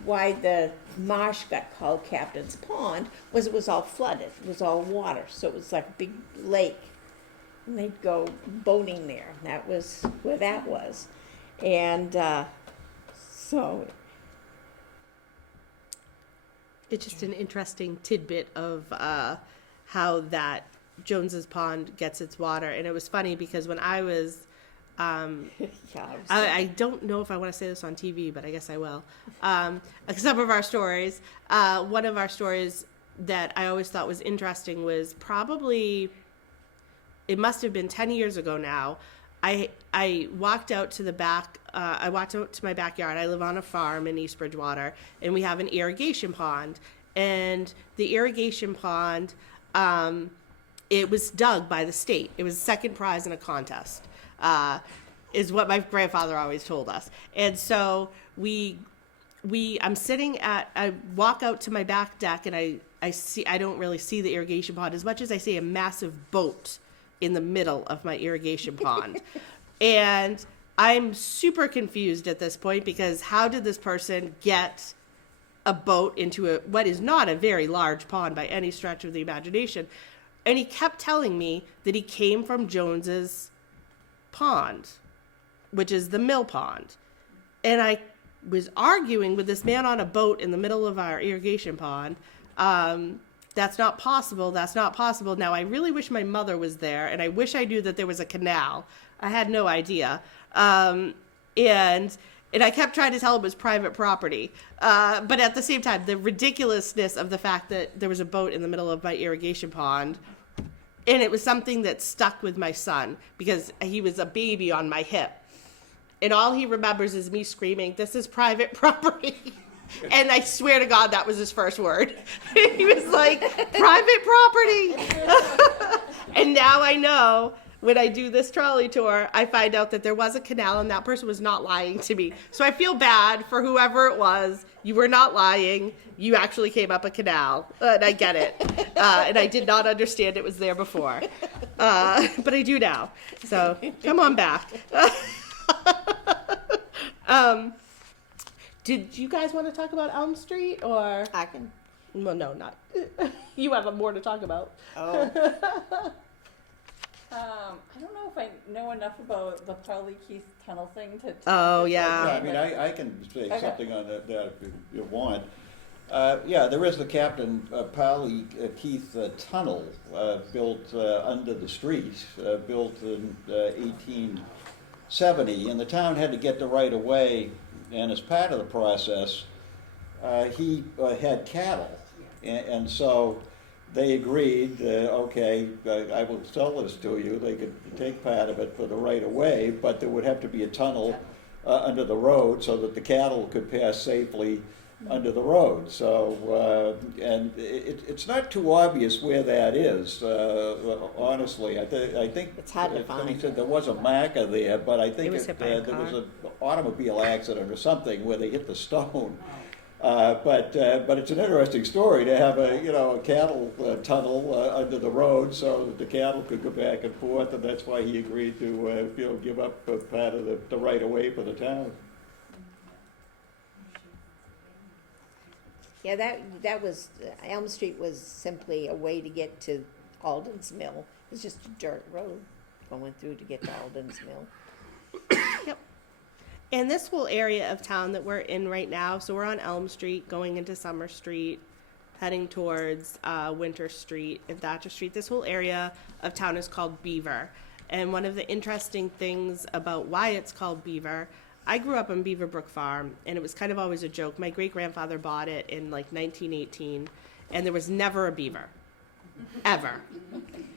why the marsh got called Captain's Pond was it was all flooded. It was all water. So it was like a big lake. And they'd go boating there. That was where that was. And so It's just an interesting tidbit of how that Jones's Pond gets its water. And it was funny because when I was, Yeah, I don't know if I want to say this on TV, but I guess I will. Some of our stories, one of our stories that I always thought was interesting was probably, it must have been 10 years ago now. I walked out to the back, I walked out to my backyard. I live on a farm in East Bridgewater, and we have an irrigation pond. And the irrigation pond, it was dug by the state. It was second prize in a contest, is what my grandfather always told us. And so I'm sitting I walk out to my back deck, and I don't really see the irrigation pond as much as I see a massive boat in the middle of my irrigation pond. And I'm super confused at this point, because how did this person get a boat into what is not a very large pond by any stretch of the imagination? And he kept telling me that he came from Jones's Pond, which is the mill pond. And I was arguing with this man on a boat in the middle of our irrigation pond. That's not possible. That's not possible. Now, I really wish my mother was there, and I wish I knew that there was a canal. I had no idea. And I kept trying to tell him it was private property. But at the same time, the ridiculousness of the fact that there was a boat in the middle of my irrigation pond, and it was something that stuck with my son because he was a baby on my hip. And all he remembers is me screaming, "This is private property." And I swear to God, that was his first word. He was like, "Private property." And now I know, when I do this trolley tour, I find out that there was a canal and that person was not lying to me. So I feel bad for whoever it was. You were not lying. You actually came up a canal. And I get it. And I did not understand it was there before. But I do now. So come on back. Did you guys want to talk about Elm Street, or? I can. Well, no, not. You have more to talk about. Oh, I don't know if I know enough about the Parley Keith Tunnel thing to. Oh, Yeah, yeah. I mean, I can say Okay. something on that if you want. Yeah, there is the Captain Pally Keith Tunnel built under the street, built in 1870, and the town had to get the right of way, and as part of the process, he had cattle, and so they agreed, okay, I will sell this to you. They could take part of it for the right of way, but there would have to be a tunnel under the road so that the cattle could pass safely under the road. So, and it's not too obvious where that is, honestly. I think It's hard to somebody find. said there was a marker there, but I think It was hit by a there was car. an automobile accident or something where they hit the stone. But it's an interesting story to have a cattle tunnel under the road so that the cattle could go back and forth, and that's why he agreed to give up part of the right of way for the town. yeah, that was, Elm Street was simply a way to get to Alden's Mill. It was just a dirt road going through to get to Alden's Mill. And this whole area of town that we're in right now, so we're on Elm Street, going into Summer Street, heading towards Winter Street and Thatcher Street. This whole area of town is called Beaver. And one of the interesting things about why it's called Beaver, I grew up on Beaver Brook Farm, and it was kind of always a joke. My great-grandfather bought it in like 1918, and there was never a beaver, ever.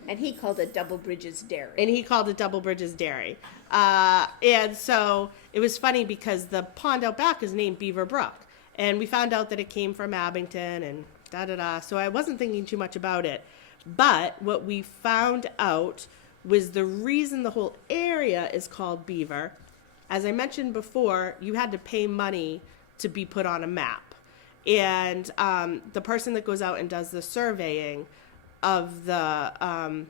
And he called it Double Bridges Dairy. And he called it Double Bridges Dairy. And so it was funny because the pond out back is named Beaver Brook. And we found out that it came from Abington and da-da-da. So I wasn't thinking too much about it. But what we found out was the reason the whole area is called Beaver. As I mentioned before, you had to pay money to be put on a map. And the person that goes out and does the surveying of the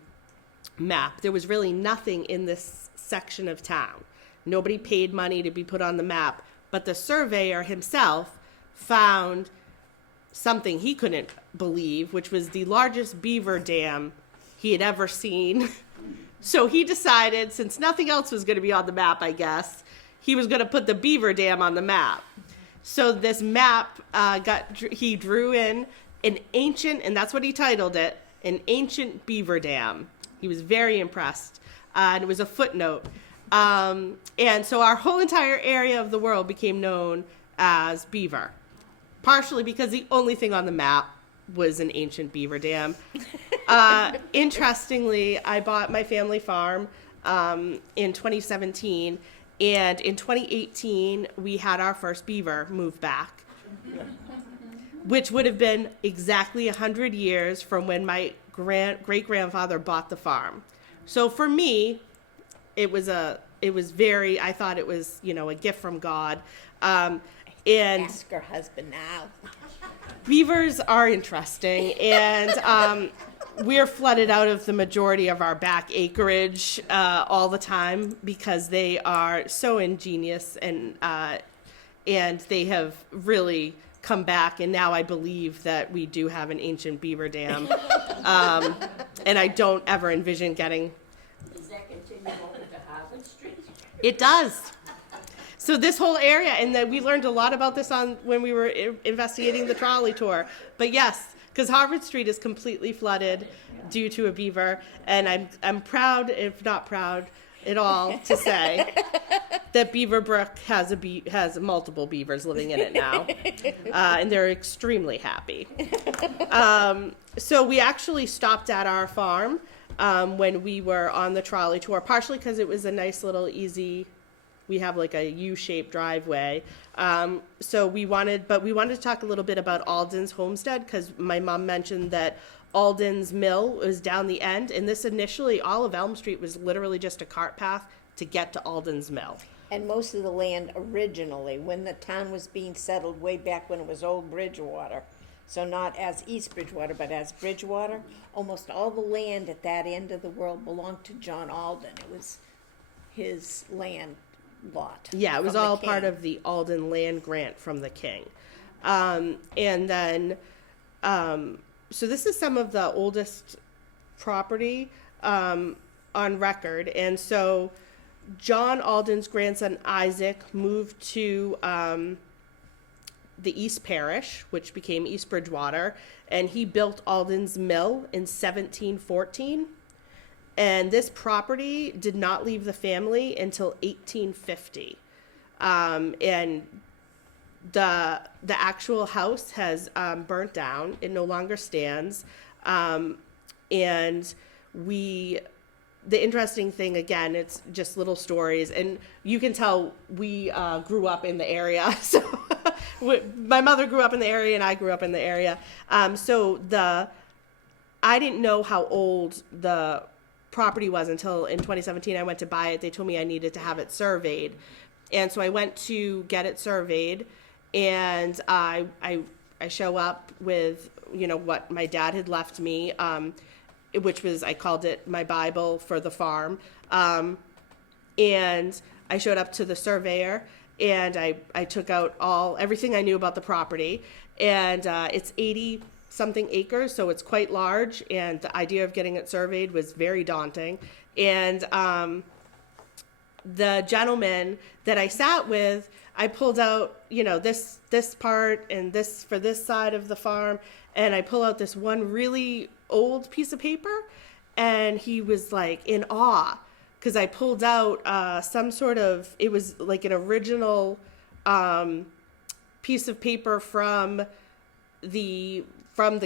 map, there was really nothing in this section of town. Nobody paid money to be put on the map, but the surveyor himself found something he couldn't believe, which was the largest beaver dam he had ever seen. So he decided, since nothing else was going to be on the map, I guess, he was going to put the beaver dam on the map. So this map he drew in an ancient, and that's what he titled it, an ancient beaver dam. He was very impressed, and it was a footnote. And so our whole entire area of the world became known as Beaver, partially because the only thing on the map was an ancient beaver dam. Interestingly, I bought my family farm in 2017, and in 2018, we had our first beaver move back, which would have been exactly 100 years from when my great-grandfather bought the farm. So for me, I thought it was, a gift from God. And Ask her husband now. beavers are interesting, and we're flooded out of the majority of our back acreage all the time because they are so ingenious, and they have really come back, and now I believe that we do have an ancient beaver dam, and I don't ever envision getting. Does that continue over to Harvard Street? It does. So this whole area, and then we learned a lot about this when we were investigating the trolley tour. But yes, because Harvard Street is completely flooded due to a beaver, and I'm proud, if not proud at all, to say that Beaver Brook has multiple beavers living in it now, and they're extremely happy. So we actually stopped at our farm when we were on the trolley tour, partially because it was a nice little easy. We have like a U-shaped driveway. So we wanted to talk a little bit about Alden's homestead, because my mom mentioned that Alden's mill was down the end, and this initially, all of Elm Street was literally just a cart path to get to Alden's mill. And most of the land originally, when the town was being settled way back when it was old Bridgewater, so not as East Bridgewater, but as Bridgewater, almost all the land at that end of the world belonged to John Alden. It was his land lot. Yeah, it was from the all king. part of the Alden land grant from the king. And then, so this is some of the oldest property on record. And so John Alden's grandson Isaac moved to the East Parish, which became East Bridgewater, and he built Alden's Mill in 1714. And this property did not leave the family until 1850. And the actual house has burnt down. It no longer stands. And the interesting thing, again, it's just little stories. And you can tell we grew up in the area. So my mother grew up in the area and I grew up in the area. So I didn't know how old the property was until in 2017 I went to buy it. They told me I needed to have it surveyed. And so I went to get it surveyed, and I show up with, what my dad had left me, which was, I called it my Bible for the farm. And I showed up to the surveyor, and I took out everything I knew about the property, and it's 80-something acres, so it's quite large, and the idea of getting it surveyed was very daunting. And the gentleman that I sat with, I pulled out, this part and this for this side of the farm, and I pull out this one really old piece of paper, and he was like in awe, because I pulled out it was like an original piece of paper from the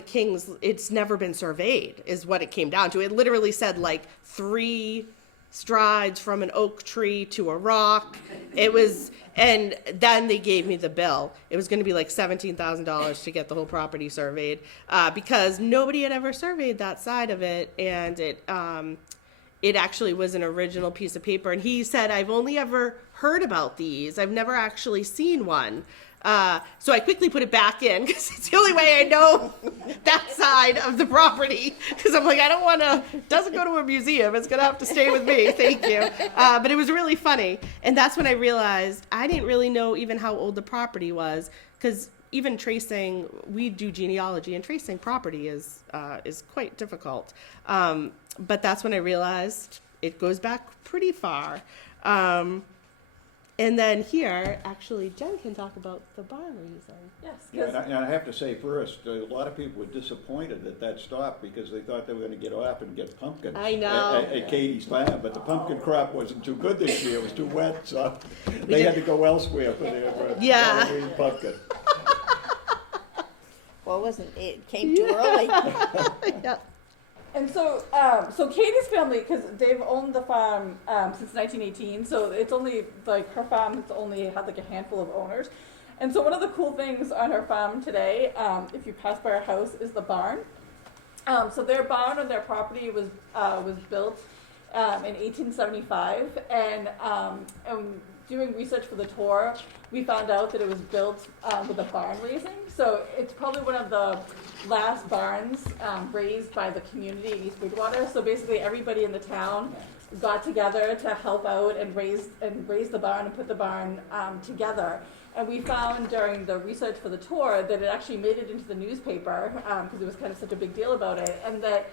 king's. It's never been surveyed, is what it came down to. It literally said like 3 strides from an oak tree to a rock. And then they gave me the bill. It was going to be like $17,000 to get the whole property surveyed, because nobody had ever surveyed that side of it, and it actually was an original piece of paper. And he said, I've only ever heard about these. I've never actually seen one. So I quickly put it back in, because it's the only way I know that side of the property. Because I'm like, doesn't go to a museum. It's going to have to stay with me. Thank you. But it was really funny. And that's when I realized I didn't really know even how old the property was. Because even we do genealogy, and tracing property is quite difficult. But that's when I realized it goes back pretty far. And then here, actually, Jen can talk about the barn reason. Yes, Yeah, 'cause- and I have to say first, a lot of people were disappointed that that stopped because they thought they were gonna get off and get pumpkins. I know. At Katie's farm, but the pumpkin crop wasn't too good this year, it was too wet, so they had to go elsewhere for their, Yeah. Halloween pumpkin. Well, it came too early. Yep. And so, so Katie's family, because they've owned the farm since 1918, so it's only like her farm has only had like a handful of owners. And so one of the cool things on her farm today, if you pass by her house, is the barn. So their barn on their property was built in 1875, and doing research for the tour, we found out that it was built with a barn raising. So it's probably one of the last barns raised by the community in East Bridgewater. So basically everybody in the town got together to help out and raise the barn and put the barn together. And we found during the research for the tour that it actually made it into the newspaper because it was kind of such a big deal about it, and that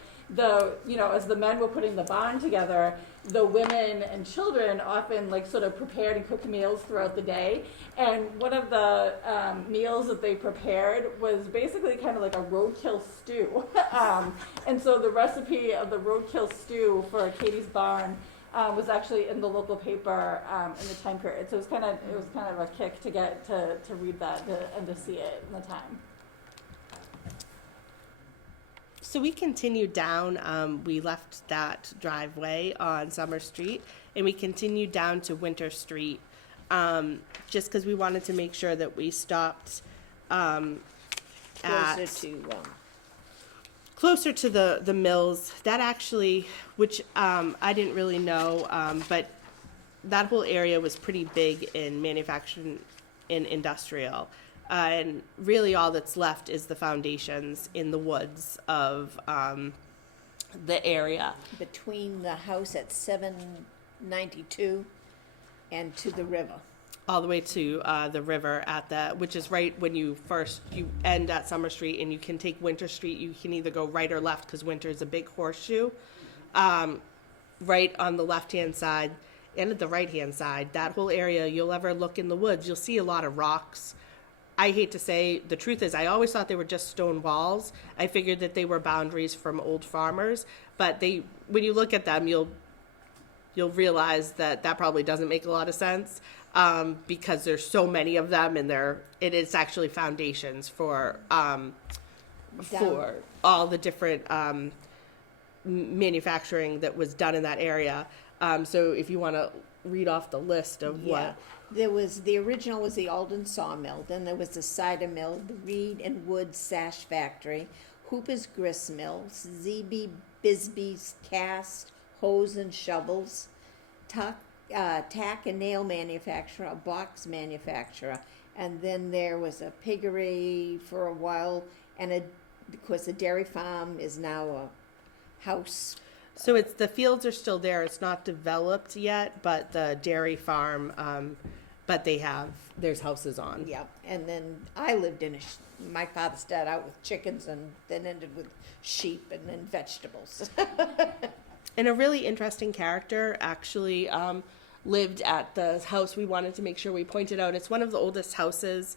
as the men were putting the barn together, the women and children often like sort of prepared and cooked meals throughout the day. And one of the meals that they prepared was basically kind of like a roadkill stew. And so the recipe of the roadkill stew for Katie's barn was actually in the local paper in the time period. So it was kind of a kick to get to read that and to see it in the time. So we continued down, we left that driveway on Summer Street, and we continued down to Winter Street, just because we wanted to make sure that we stopped closer to the mills. That actually, which I didn't really know, but that whole area was pretty big in manufacturing and industrial. And really all that's left is the foundations in the woods of the area. Between the house at 792 and to the river. All the way to the river which is right when you end at Summer Street, and you can take Winter Street. You can either go right or left because Winter is a big horseshoe. Right on the left-hand side and at the right-hand side, that whole area, you'll ever look in the woods, you'll see a lot of rocks. I hate to say, the truth is, I always thought they were just stone walls. I figured that they were boundaries from old farmers, but when you look at them, you'll realize that probably doesn't make a lot of sense because there's so many of them, and it is actually foundations for all the different manufacturing that was done in that area. So if you want to read off the list of what. The original was the Alden Sawmill, then there was the Cider Mill, the Reed and Wood Sash Factory, Hooper's Grist Mill, ZB Bisbee's Cast, Hose and Shovels, tack and nail manufacturer, a box manufacturer, and then there was a piggery for a while, and because the dairy farm is now a house. So the fields are still there. It's not developed yet, but the dairy farm, but there's houses on. Yeah, and then I lived in my father started out with chickens and then ended with sheep and then vegetables. And a really interesting character actually lived at the house we wanted to make sure we pointed out. It's one of the oldest houses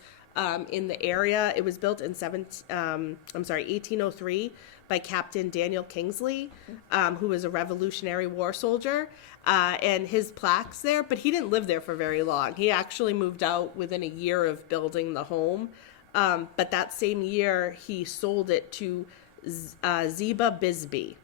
in the area. It was built in 1803 by Captain Daniel Kingsley, who was a Revolutionary War soldier, and his plaque's there, but he didn't live there for very long. He actually moved out within a year of building the home, but that same year he sold it to Ziba Bisbee,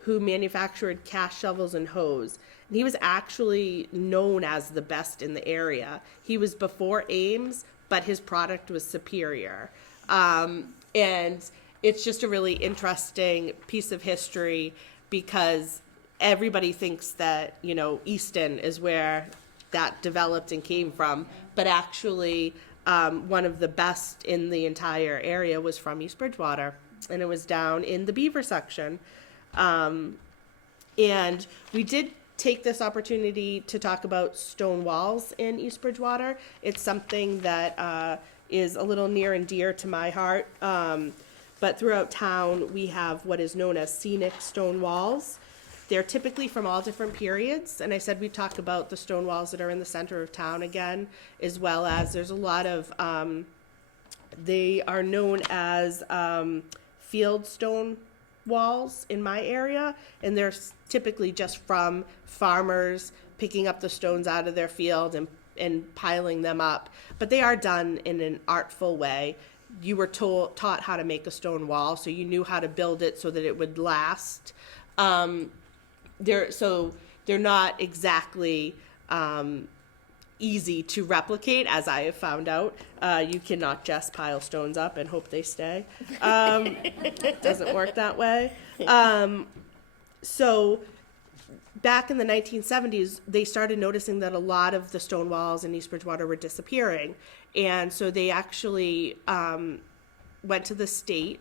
who manufactured cast shovels and hoes. And he was actually known as the best in the area. He was before Ames, but his product was superior. And it's just a really interesting piece of history because everybody thinks that, Easton is where that developed and came from. But actually, one of the best in the entire area was from East Bridgewater. And it was down in the Beaver section. And we did take this opportunity to talk about stone walls in East Bridgewater. It's something that is a little near and dear to my heart. But throughout town, we have what is known as scenic stone walls. They're typically from all different periods, and I said we talk about the stone walls that are in the center of town again, as well as there's a lot of, they are known as field stone walls in my area, and they're typically just from farmers picking up the stones out of their field and piling them up. But they are done in an artful way. You were taught how to make a stone wall, so you knew how to build it so that it would last. They're not exactly easy to replicate, as I have found out. You cannot just pile stones up and hope they stay. It doesn't work that way. So back in the 1970s, they started noticing that a lot of the stone walls in East Bridgewater were disappearing. And so they actually went to the state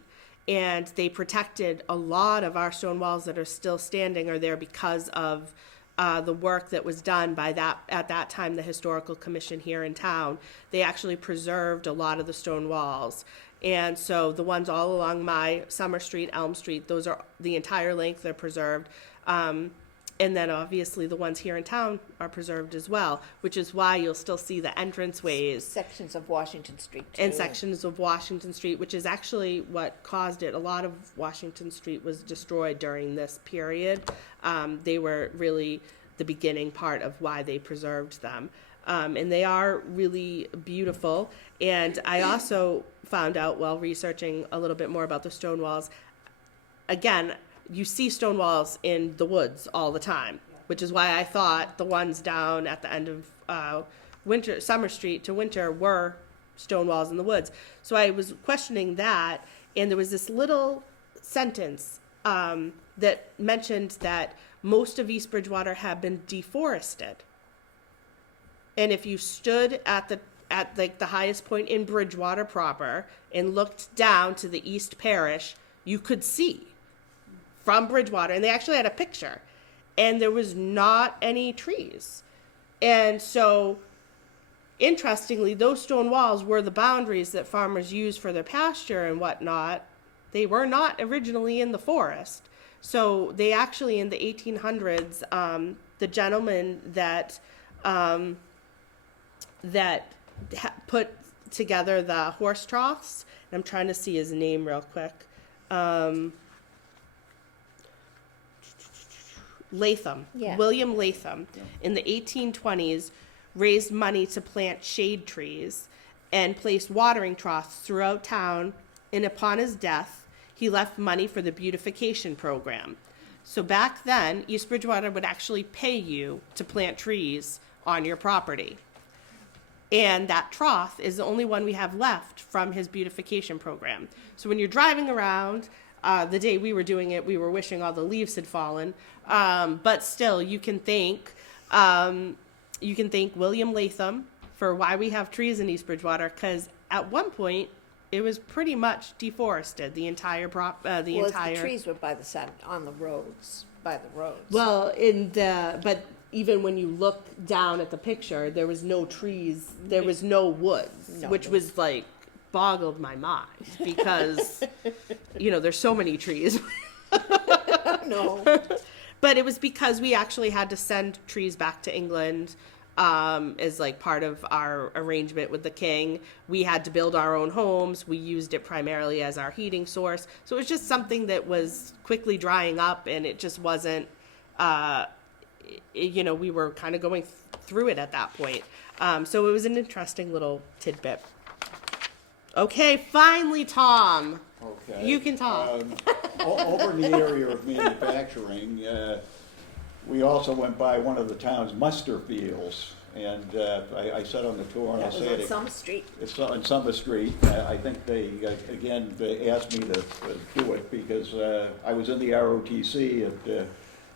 and they protected a lot of our stone walls that are still standing are there because of the work that was done by at that time, the Historical Commission here in town. They actually preserved a lot of the stone walls. And so the ones all along my Summer Street, Elm Street, those are the entire length, they're preserved. And then obviously the ones here in town are preserved as well, which is why you'll still see the entranceways Sections of Washington Street, too. and sections of Washington Street, which is actually what caused it. A lot of Washington Street was destroyed during this period. They were really the beginning part of why they preserved them. And they are really beautiful. And I also found out while researching a little bit more about the stone walls, again, you see stone walls in the woods all the time, which is why I thought the ones down at the end of Summer Street to Winter were stone walls in the woods. So I was questioning that, and there was this little sentence that mentioned that most of East Bridgewater had been deforested. And if you stood at the highest point in Bridgewater proper and looked down to the East Parish, you could see from Bridgewater, and they actually had a picture, and there was not any trees. And so, interestingly, those stone walls were the boundaries that farmers used for their pasture and whatnot. They were not originally in the forest. So they actually, in the 1800s, the gentleman that put together the horse troughs, and I'm trying to see his name real quick, Latham, Yeah. William Latham, in the 1820s, raised money to plant shade trees and placed watering troughs throughout town, and upon his death, he left money for the beautification program. So back then, East Bridgewater would actually pay you to plant trees on your property. And that trough is the only one we have left from his beautification program. So when you're driving around, the day we were doing it, we were wishing all the leaves had fallen. But still, you can thank William Latham for why we have trees in East Bridgewater, because at one point it was pretty much deforested. The entire The trees were by the side, on the roads, by the roads. Well, but even when you look down at the picture, there was no trees, there was no woods, No. which was like boggled my mind because there's so many trees. No. But it was because we actually had to send trees back to England as like part of our arrangement with the king. We had to build our own homes. We used it primarily as our heating source. So it was just something that was quickly drying up, and it just wasn't, we were kind of going through it at that point. So it was an interesting little tidbit. Okay, finally, Tom. Okay. You can talk. Over in the area of manufacturing, we also went by one of the town's muster fields, and I sat on the tour, and I That was said on Summer Street. it's on Summer Street. I think they asked me to do it because I was in the ROTC at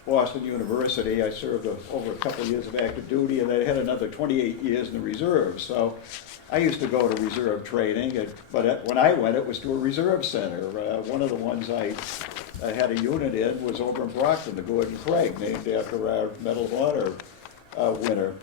Boston University. I served over a couple of years of active duty, and I had another 28 years in the reserve. So I used to go to reserve training, but when I went, it was to a reserve center. One of the ones I had a unit in was over in Brockton, the Gordon Craig, named after our Medal of Honor winner.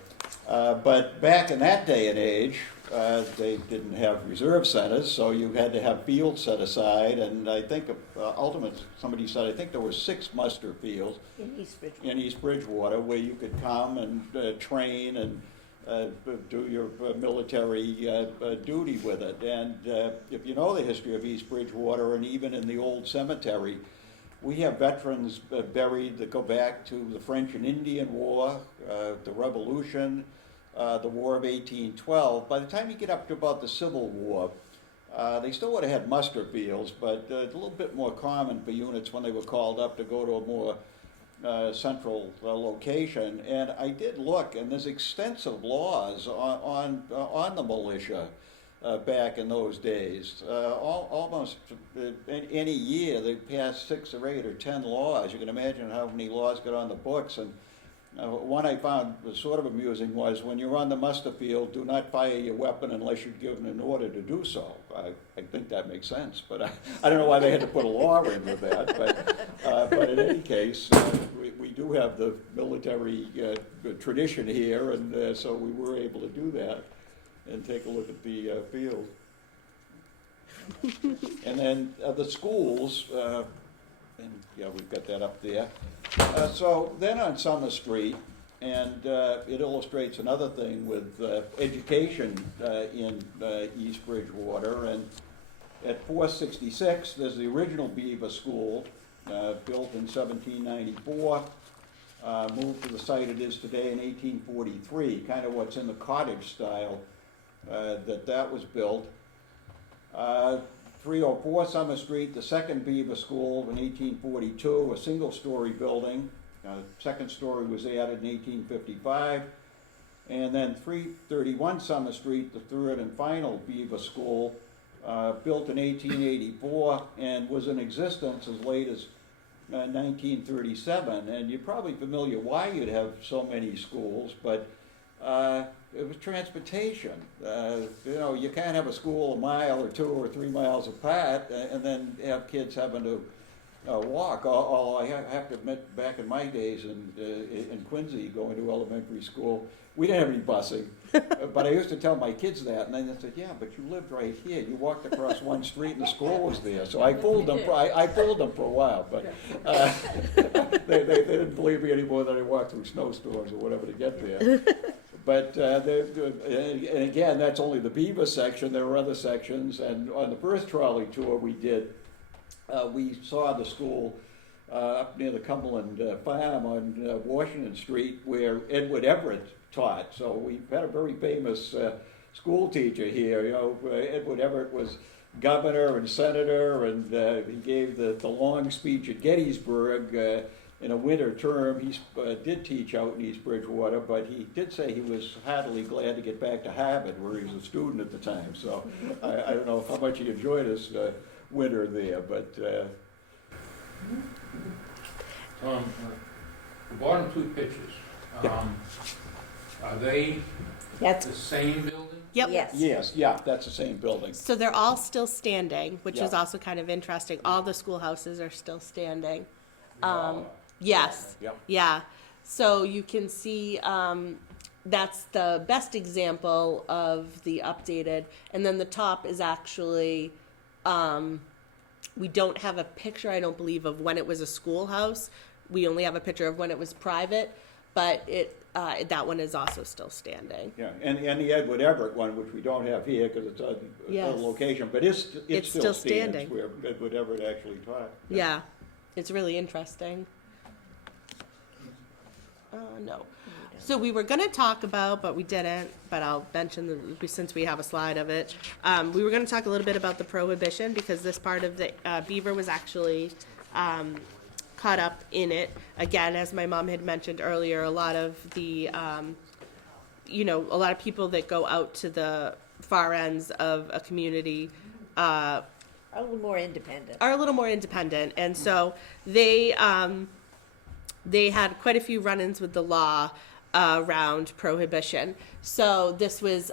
But back in that day and age, they didn't have reserve centers, so you had to have fields set aside, and I think ultimately, somebody said, I think there were 6 muster fields In East Bridgewater. in East Bridgewater where you could come and train and do your military duty with it. And if you know the history of East Bridgewater, and even in the old cemetery, we have veterans buried that go back to the French and Indian War, the Revolution, the War of 1812. By the time you get up to about the Civil War, they still would have had muster fields, but a little bit more common for units when they were called up to go to a more central location. And I did look, and there's extensive laws on the militia back in those days. Almost any year they passed 6 or 8 or 10 laws. You can imagine how many laws got on the books. And one I found was sort of amusing was, when you're on the muster field, do not fire your weapon unless you're given an order to do so. I think that makes sense, but I don't know why they had to put a law in with that. But in any case, we do have the military tradition here, and so we were able to do that and take a look at the field. And then the schools, and yeah, we've got that up there. So then on Summer Street, and it illustrates another thing with education in East Bridgewater. And at 466, there's the original Beaver School, built in 1794. Moved to the site it is today in 1843, kind of what's in the cottage style that was built. 304 Summer Street, the second Beaver School in 1842, a single-story building. Second story was added in 1855. And then 331 Summer Street, the third and final Beaver School, built in 1884 and was in existence as late as 1937. And you're probably familiar why you'd have so many schools, but it was transportation. You know, you can't have a school a mile or 2 or 3 miles apart and then have kids having to walk. Although I have to admit, back in my days in Quincy, going to elementary school, we didn't have any busing. But I used to tell my kids that, and then they said, "Yeah, but you lived right here. You walked across one street, and the school was there." So I fooled them. I fooled them for a while, but they didn't believe me anymore that I walked through snowstorms or whatever to get there. But and again, that's only the Beaver section. There were other sections, and on the first trolley tour we did, we saw the school up near the Cumberland Farm on Washington Street, where Edward Everett taught. So we had a very famous school teacher here. You know, Edward Everett was governor and senator, and he gave the long speech at Gettysburg in a winter term. He did teach out in East Bridgewater, but he did say he was heartily glad to get back to Harvard, where he was a student at the time. So I don't know how much he enjoyed his winter there, but the bottom 2 pictures, are they That's, the same building? Yep. yes. yes, yeah, that's the same building. So they're all still standing, which is Yeah. also kind of interesting. All the schoolhouses are still standing. Oh, Yes. Yep. Yeah. So you can see that's the best example of the updated. And then the top is actually, we don't have a picture, I don't believe, of when it was a schoolhouse. We only have a picture of when it was private, but that one is also still standing. Yeah, and the Edward Everett one, which we don't have here because it's a Yes. location, but it's still stands standing. where Edward Everett actually taught. Yeah. It's really interesting. No. So we were going to talk about, but we didn't, but I'll mention since we have a slide of it. We were going to talk a little bit about the prohibition, because this part of the Beaver was actually caught up in it. Again, as my mom had mentioned earlier, a lot of the, a lot of people that go out to the far ends of a community A little more independent. are a little more independent, and so they had quite a few run-ins with the law around prohibition. So this was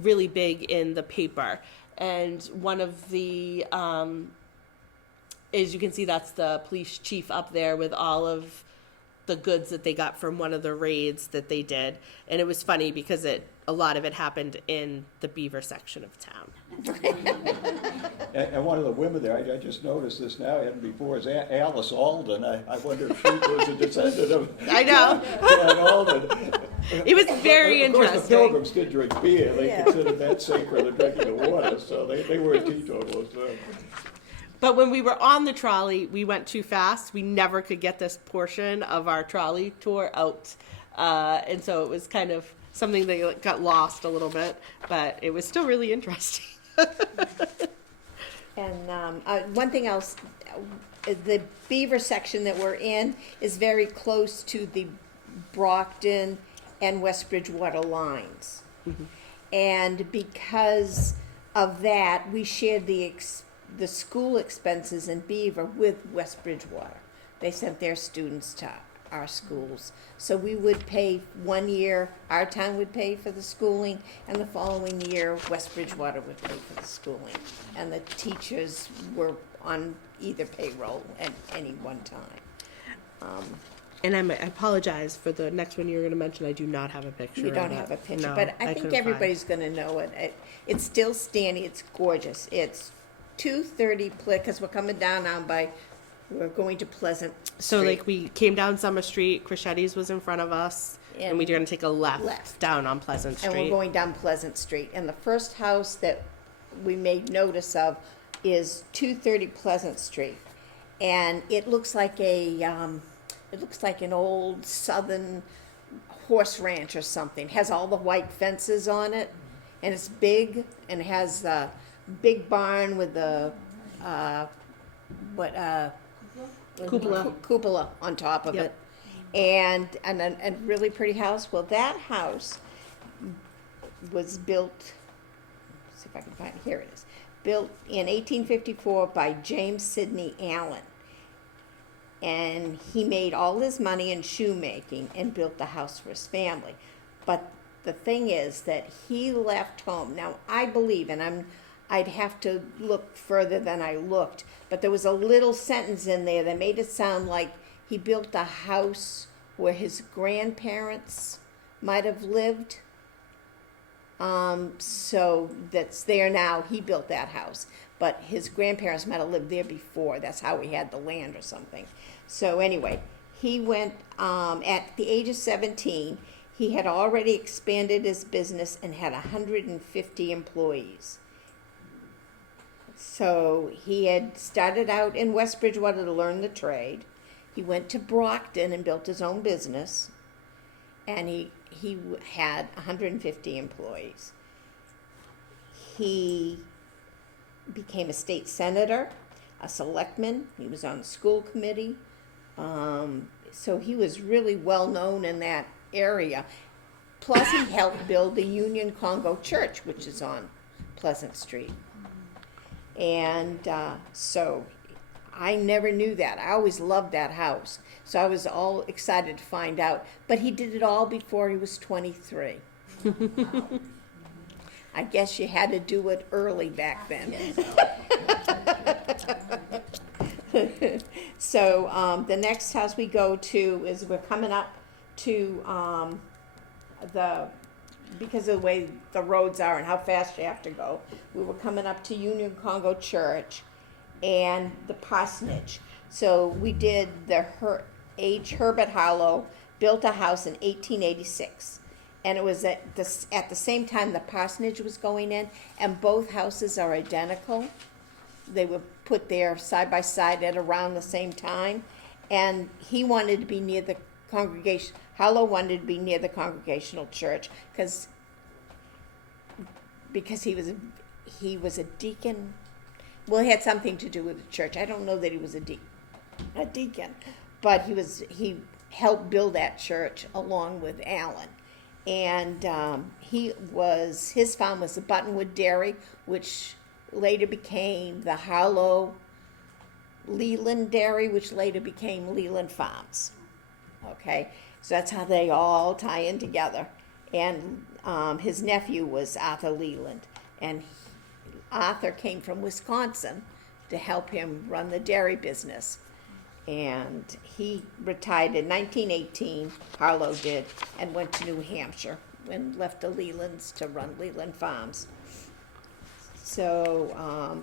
really big in the paper, and one of the as you can see, that's the police chief up there with all of the goods that they got from one of the raids that they did. And it was funny because a lot of it happened in the beaver section of town. And one of the women there, I just noticed this now, and before, is Alice Alden. I wonder if she was a descendant of I know. John Alden. It was very Of course, the interesting. Pilgrims did drink beer. They Yeah. considered that sacred than drinking the water, so they were teetotalers. But when we were on the trolley, we went too fast. We never could get this portion of our trolley tour out. And so it was kind of something that got lost a little bit, but it was still really interesting. And one thing else, the beaver section that we're in is very close to the Brockton and West Bridgewater lines. And because of that, we shared the school expenses in Beaver with West Bridgewater. They sent their students to our schools. So we would pay 1 year, our town would pay for the schooling, and the following year, West Bridgewater would pay for the schooling. And the teachers were on either payroll at any one time. And I apologize for the next one you're going to mention. I do not have a picture. We don't of it. have a picture, No, but I couldn't think find. everybody's gonna know it. It's still standing, it's gorgeous. It's 230 because we're coming down now we're going to Pleasant So Street. like we came down Summer Street, Crescetti's was in front of us, and we were going to take a left down on Pleasant Street. And we're going down Pleasant Street. And the first house that we made notice of is 230 Pleasant Street. And it looks like an old southern horse ranch or something. It has all the white fences on it, and it's big, and it has a big barn with the cupola on top of Yep. it, and a really pretty house. Well, that house was built. Let's see if I can find it. Here it is. Built in 1854 by James Sidney Allen. And he made all his money in shoemaking and built the house for his family. But the thing is that he left home. Now, I believe, and I'd have to look further than I looked, but there was a little sentence in there that made it sound like he built a house where his grandparents might have lived. So that's there now. He built that house, but his grandparents might have lived there before. That's how he had the land or something. So anyway, he went, at the age of 17, he had already expanded his business and had 150 employees. So he had started out in West Bridgewater to learn the trade. He went to Brockton and built his own business, and he had 150 employees. He became a state senator, a selectman. He was on the school committee. So he was really well known in that area. Plus, he helped build the Union Congo Church, which is on Pleasant Street. And so I never knew that. I always loved that house. So I was all excited to find out. But he did it all before he was 23. I guess you had to do it early back then. So the next house we go to is we're coming up to because of the way the roads are and how fast you have to go, we were coming up to Union Congo Church and the parsonage. So we did the Herbert Harlow built a house in 1886. And it was at the same time the parsonage was going in, and both houses are identical. They were put there side by side at around the same time. And he wanted to be near the congregation. Harlow wanted to be near the Congregational Church because he was a deacon. Well, it had something to do with the church. I don't know that he was a deacon, but he helped build that church along with Allen. And his farm was the Buttonwood Dairy, which later became the Harlow Leland Dairy, which later became Leland Farms. Okay, so that's how they all tie in together. And his nephew was Arthur Leland, and Arthur came from Wisconsin to help him run the dairy business. And he retired in 1918, Harlow did, and went to New Hampshire and left the Lelands to run Leland Farms. So,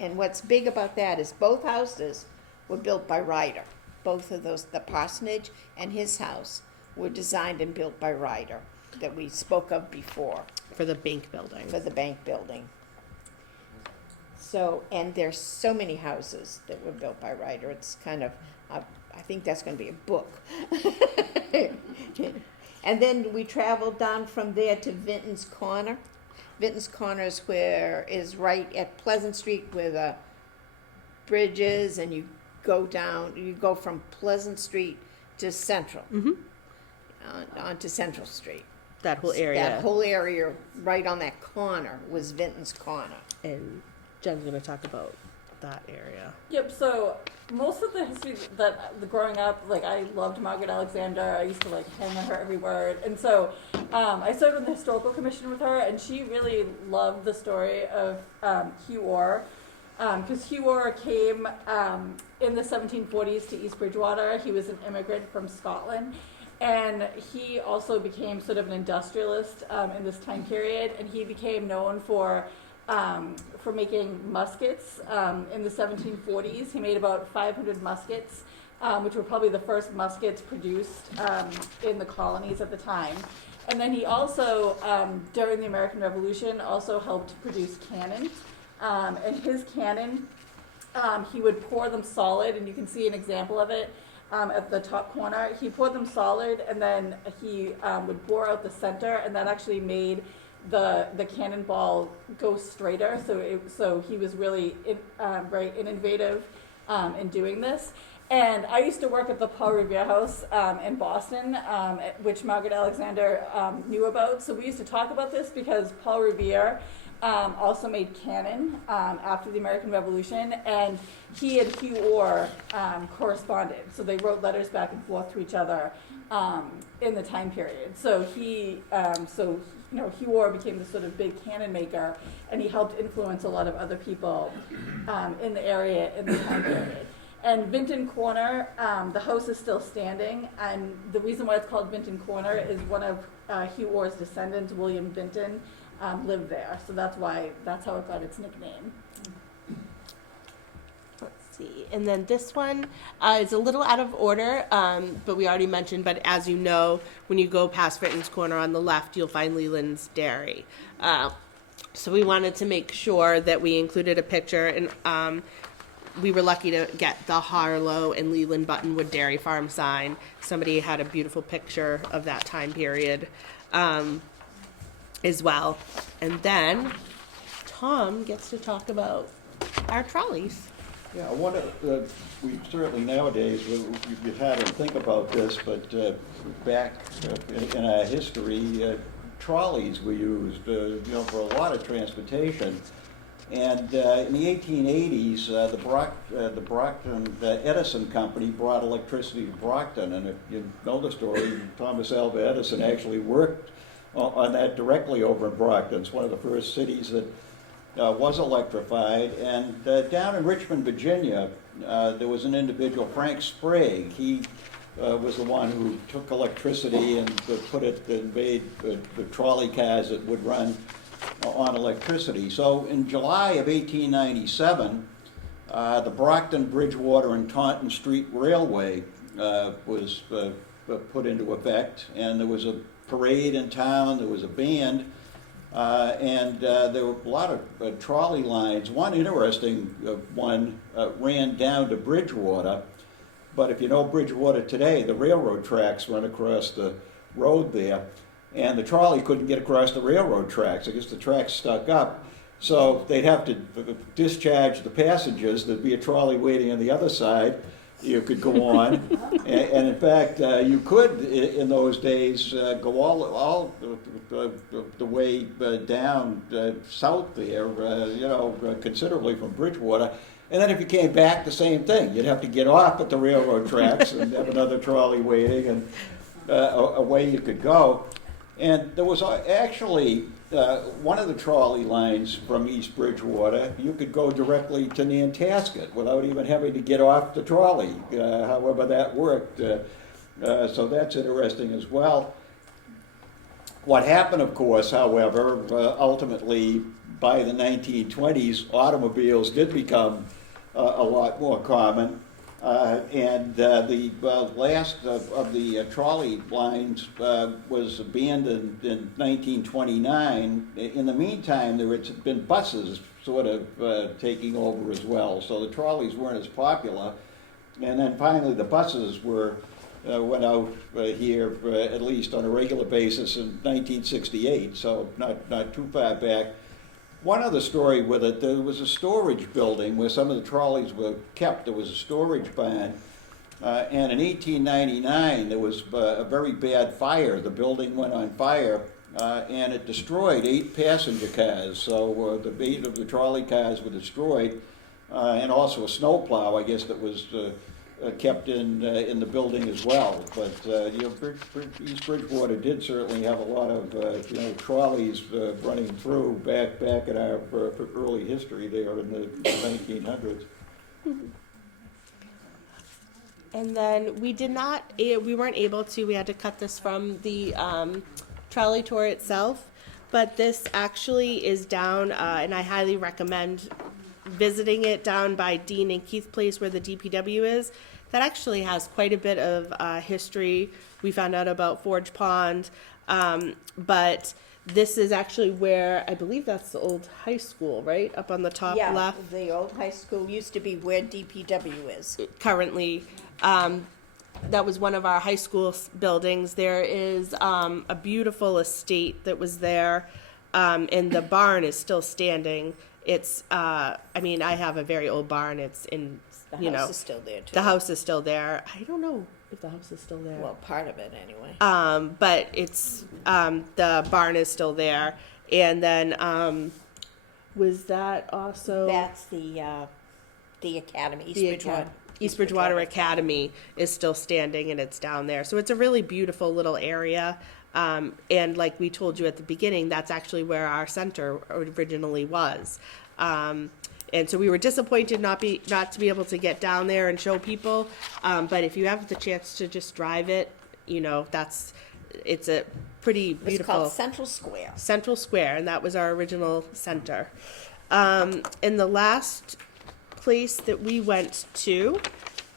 and what's big about that is both houses were built by Ryder. Both of those, the parsonage and his house, were designed and built by Ryder that we spoke of before For the bank building. for the bank building. So, and there's so many houses that were built by Ryder. It's kind of, I think that's going to be a book. And then we traveled down from there to Vinton's Corner. Vinton's Corner is right at Pleasant Street where the bridge is, and you go from Pleasant Street to Central, onto Central Street. That whole area. That whole area right on that corner was Vinton's Corner. And Jen's going to talk about that area. Yep, so most of the history growing up, like I loved Margaret Alexander. I used to like hang on her every word. And so I served on the historical commission with her, and she really loved the story of Hugh Orr. Because Hugh Orr came in the 1740s to East Bridgewater. He was an immigrant from Scotland. And he also became sort of an industrialist in this time period. And he became known for making muskets in the 1740s. He made about 500 muskets, which were probably the first muskets produced in the colonies at the time. And then he also, during the American Revolution, also helped produce cannon. And his cannon, he would pour them solid, and you can see an example of it at the top corner. He poured them solid, and then he would bore out the center, and that actually made the cannonball go straighter. So he was really very innovative in doing this. And I used to work at the Paul Revere House in Boston, which Margaret Alexander knew about. So we used to talk about this because Paul Revere also made cannon after the American Revolution, and he and Hugh Orr corresponded. So they wrote letters back and forth to each other in the time period. So Hugh Orr became this sort of big cannon maker, and he helped influence a lot of other people in the area in the time period. And Vinton Corner, the house is still standing, and the reason why it's called Vinton Corner is one of Hugh Orr's descendants, William Vinton, lived there. So that's how it got its nickname. Let's see. And then this one is a little out of order, but we already mentioned, but as you know, when you go past Vinton's Corner on the left, you'll find Leland's Dairy. So we wanted to make sure that we included a picture, and we were lucky to get the Harlow and Leland Buttonwood Dairy Farm sign. Somebody had a beautiful picture of that time period as well. And then Tom gets to talk about our trolleys. Yeah, we certainly nowadays, you've had to think about this, but back in our history, trolleys were used for a lot of transportation. And in the 1880s, the Brockton Edison Company brought electricity to Brockton. And if you know the story, Thomas Alva Edison actually worked on that directly over in Brockton. It's one of the first cities that was electrified. And down in Richmond, Virginia, there was an individual, Frank Sprague. He was the one who took electricity and put it and made the trolley cars that would run on electricity. So in July of 1897, the Brockton, Bridgewater, and Taunton Street Railway was put into effect, and there was a parade in town, there was a band, and there were a lot of trolley lines. One interesting one ran down to Bridgewater, but if you know Bridgewater today, the railroad tracks run across the road there. And the trolley couldn't get across the railroad tracks. I guess the tracks stuck up. So they'd have to discharge the passengers. There'd be a trolley waiting on the other side. You could go on. And in fact, you could, in those days, go all the way down south there, considerably from Bridgewater. And then if you came back, the same thing. You'd have to get off at the railroad tracks and have another trolley waiting, and away you could go. And there was actually one of the trolley lines from East Bridgewater, you could go directly to Nantasket without even having to get off the trolley, however that worked. So that's interesting as well. What happened, of course, however, ultimately by the 1920s, automobiles did become a lot more common. And the last of the trolley lines was abandoned in 1929. In the meantime, there had been buses sort of taking over as well, so the trolleys weren't as popular. And then finally, the buses went out here at least on a regular basis in 1968, so not too far back. One other story with it, there was a storage building where some of the trolleys were kept. There was a storage barn, and in 1899 there was a very bad fire. The building went on fire, and it destroyed 8 passenger cars. So the 8 of the trolley cars were destroyed, and also a snowplow, I guess, that was kept in the building as well. But East Bridgewater did certainly have a lot of trolleys running through back in our early history there in the 1900s. And then we weren't able to, we had to cut this from the trolley tour itself, but this actually is down, and I highly recommend visiting it down by Dean and Keith Place where the DPW is. That actually has quite a bit of history. We found out about Forge Pond, but this is actually where, I believe that's the old high school, right? Up on the top left. Yeah, the old high school used to be where DPW is. Currently, that was one of our high school buildings. There is a beautiful estate that was there, and the barn is still standing. It's, I have a very old barn. It's in, The house is still there, too. The house is still there. I don't know if the house is still there. Well, part of it, anyway. But it's, the barn is still there. And then, was that also? That's the academy, East Bridgewater Academy is still standing, and it's down there. So it's a really beautiful little area. And like we told you at the beginning, that's actually where our center originally was. And so we were disappointed not to be able to get down there and show people. But if you have the chance to just drive it, it's a pretty beautiful. It's called Central Square. Central Square, and that was our original center. And the last place that we went to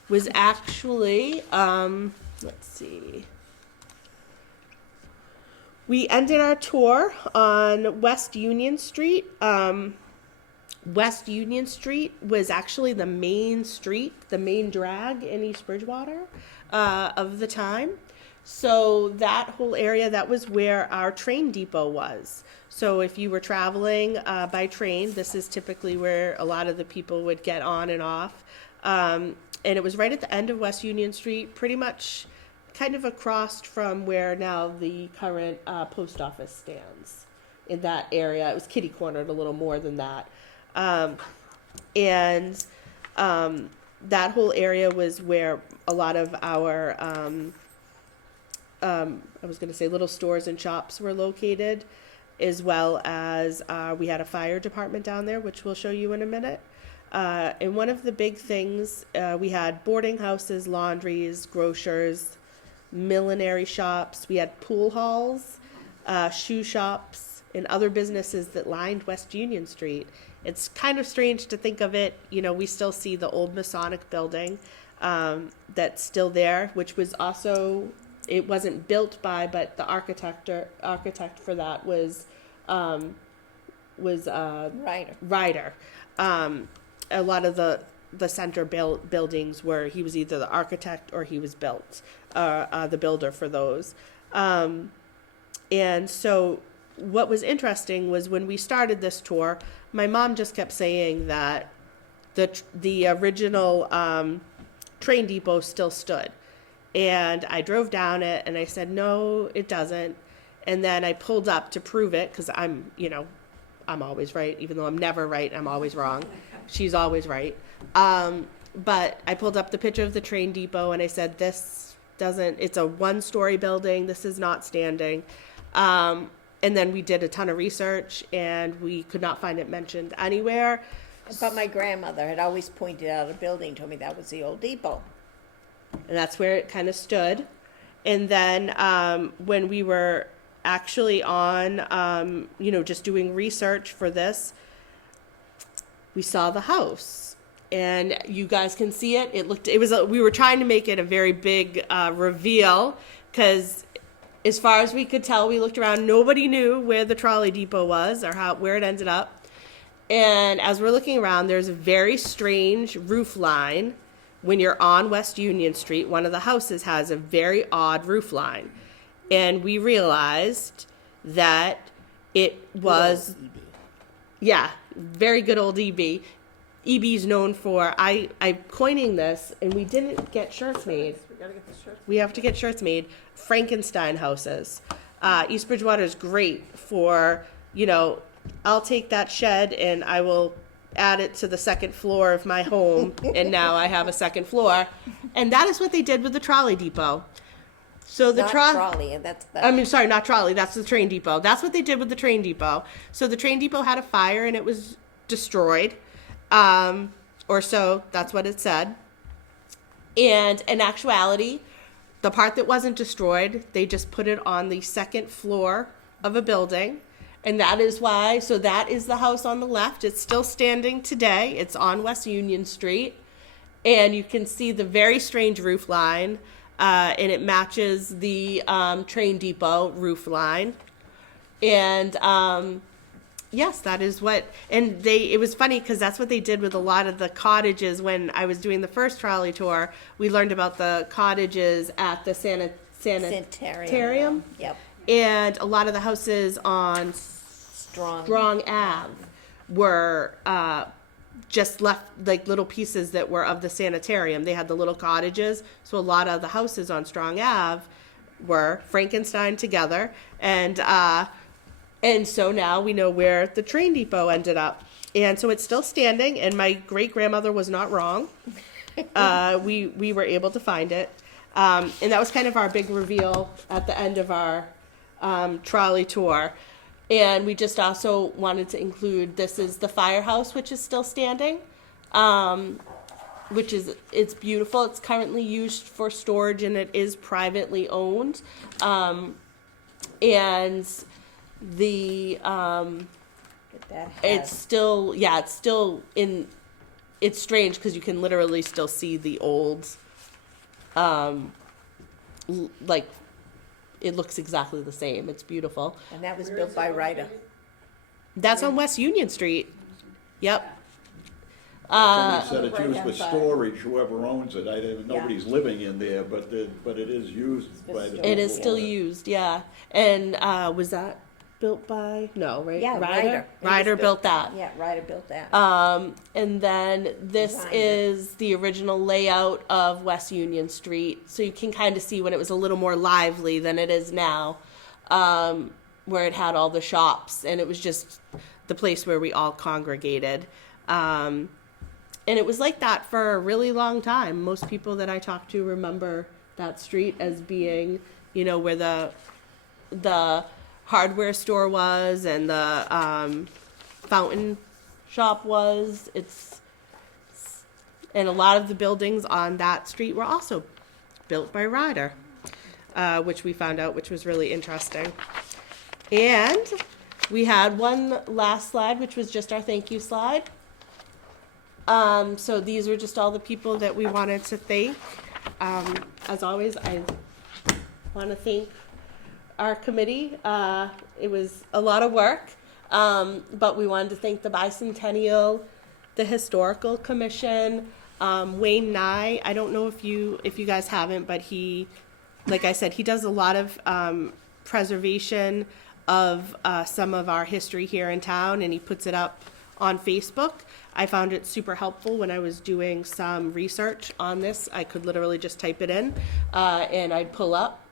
was actually, let's see. We ended our tour on West Union Street. West Union Street was actually the main street, the main drag in East Bridgewater of the time. So that whole area, that was where our train depot was. So if you were traveling by train, this is typically where a lot of the people would get on and off. And it was right at the end of West Union Street, pretty much kind of across from where now the current post office stands in that area. It was kitty-cornered a little more than that. That whole area was where a lot of our, I was going to say little stores and shops were located, as well as we had a fire department down there, which we'll show you in a minute. And one of the big things, we had boarding houses, laundries, grocers, millinery shops. We had pool halls, shoe shops, and other businesses that lined West Union Street. It's kind of strange to think of it. We still see the old Masonic building that's still there, which was also, it wasn't built by, but the architect for that was Ryder. A lot of the center buildings were, he was either the architect or he was the builder for those. And so what was interesting was when we started this tour, my mom just kept saying that the original train depot still stood. And I drove down it and I said, no, it doesn't. And then I pulled up to prove it, because I'm always right. Even though I'm never right, I'm always wrong. She's always right. But I pulled up the picture of the train depot and I said, it's a one-story building. This is not standing. And then we did a ton of research, and we could not find it mentioned anywhere. But my grandmother had always pointed out a building, told me that was the old depot. And that's where it kind of stood. And then when we were actually on, just doing research for this, we saw the house, and you guys can see it. We were trying to make it a very big reveal, because as far as we could tell, we looked around, nobody knew where the trolley depot was or where it ended up. And as we're looking around, there's a very strange roof line. When you're on West Union Street, one of the houses has a very odd roof line. And we realized that it was, yeah, very good old EB. EB's known for, I'm coining this, and we didn't get shirts made. We gotta get the shirts. We have to get shirts made. Frankenstein houses. East Bridgewater is great for, I'll take that shed and I will add it to the second floor of my home, and now I have a second floor. And that is what they did with the trolley depot. So the Not trolley, and that's the. I mean, sorry, not trolley. That's the train depot. That's what they did with the train depot. So the train depot had a fire and it was destroyed, or so that's what it said. And in actuality, the part that wasn't destroyed, they just put it on the second floor of a building. And that is why, so that is the house on the left. It's still standing today. It's on West Union Street. And you can see the very strange roof line. And it matches the train depot roof line. And yes, that is what, and it was funny because that's what they did with a lot of the cottages. When I was doing the first trolley tour, we learned about the cottages at the sanitarium. Yep. And a lot of the houses on Strong Ave were just left like little pieces that were of the sanitarium. They had the little cottages. So a lot of the houses on Strong Ave were Frankenstein together. And so now we know where the train depot ended up. And so it's still standing, and my great grandmother was not wrong. We were able to find it. And that was kind of our big reveal at the end of our trolley tour. And we just also wanted to include, this is the firehouse, which is still standing, it's beautiful. It's currently used for storage, and it is privately owned. And the, it's still it's strange because you can literally still see the old, it looks exactly the same. It's beautiful. And that was built by Ryder. That's on West Union Street. Yep. Somebody said On the it's used for right-hand side. storage, whoever owns it. Nobody's living in there, but it is used by the. It is people. still used, yeah. And was that built by? No, right? Yeah, Ryder. It was Ryder built that. Yeah, Ryder built that. And then this Designed it. is the original layout of West Union Street. So you can kind of see when it was a little more lively than it is now, where it had all the shops, and it was just the place where we all congregated. And it was like that for a really long time. Most people that I talk to remember that street as being, where the hardware store was and the fountain shop was. And a lot of the buildings on that street were also built by Ryder, which we found out, which was really interesting. And we had one last slide, which was just our thank you slide. So these were just all the people that we wanted to thank. As always, I want to thank our committee. It was a lot of work, but we wanted to thank the Bicentennial, the Historical Commission, Wayne Nye. I don't know if you guys haven't, but he, like I said, he does a lot of preservation of some of our history here in town, and he puts it up on Facebook. I found it super helpful when I was doing some research on this. I could literally just type it in, and I'd pull up.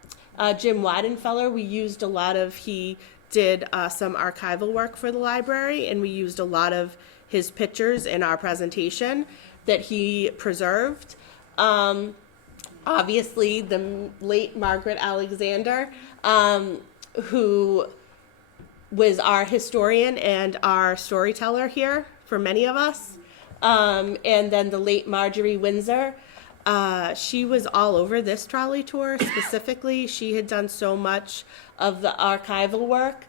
Jim Weidenfeller, he did some archival work for the library, and we used a lot of his pictures in our presentation that he preserved. Obviously, the late Margaret Alexander, who was our historian and our storyteller here for many of us. And then the late Marjorie Windsor. She was all over this trolley tour specifically. She had done so much of the archival work,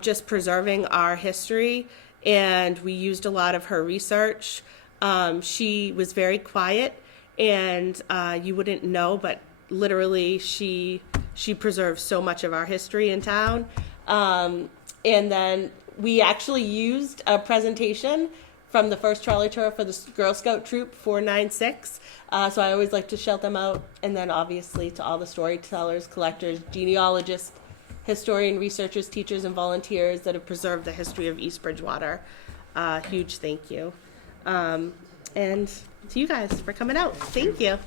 just preserving our history, and we used a lot of her research. She was very quiet, and you wouldn't know, but literally she preserved so much of our history in town. And then we actually used a presentation from the first trolley tour for the Girl Scout Troop 496. So I always like to shout them out. And then obviously to all the storytellers, collectors, genealogists, historian, researchers, teachers, and volunteers that have preserved the history of East Bridgewater. Huge thank you. And to you guys for coming out. Thank you.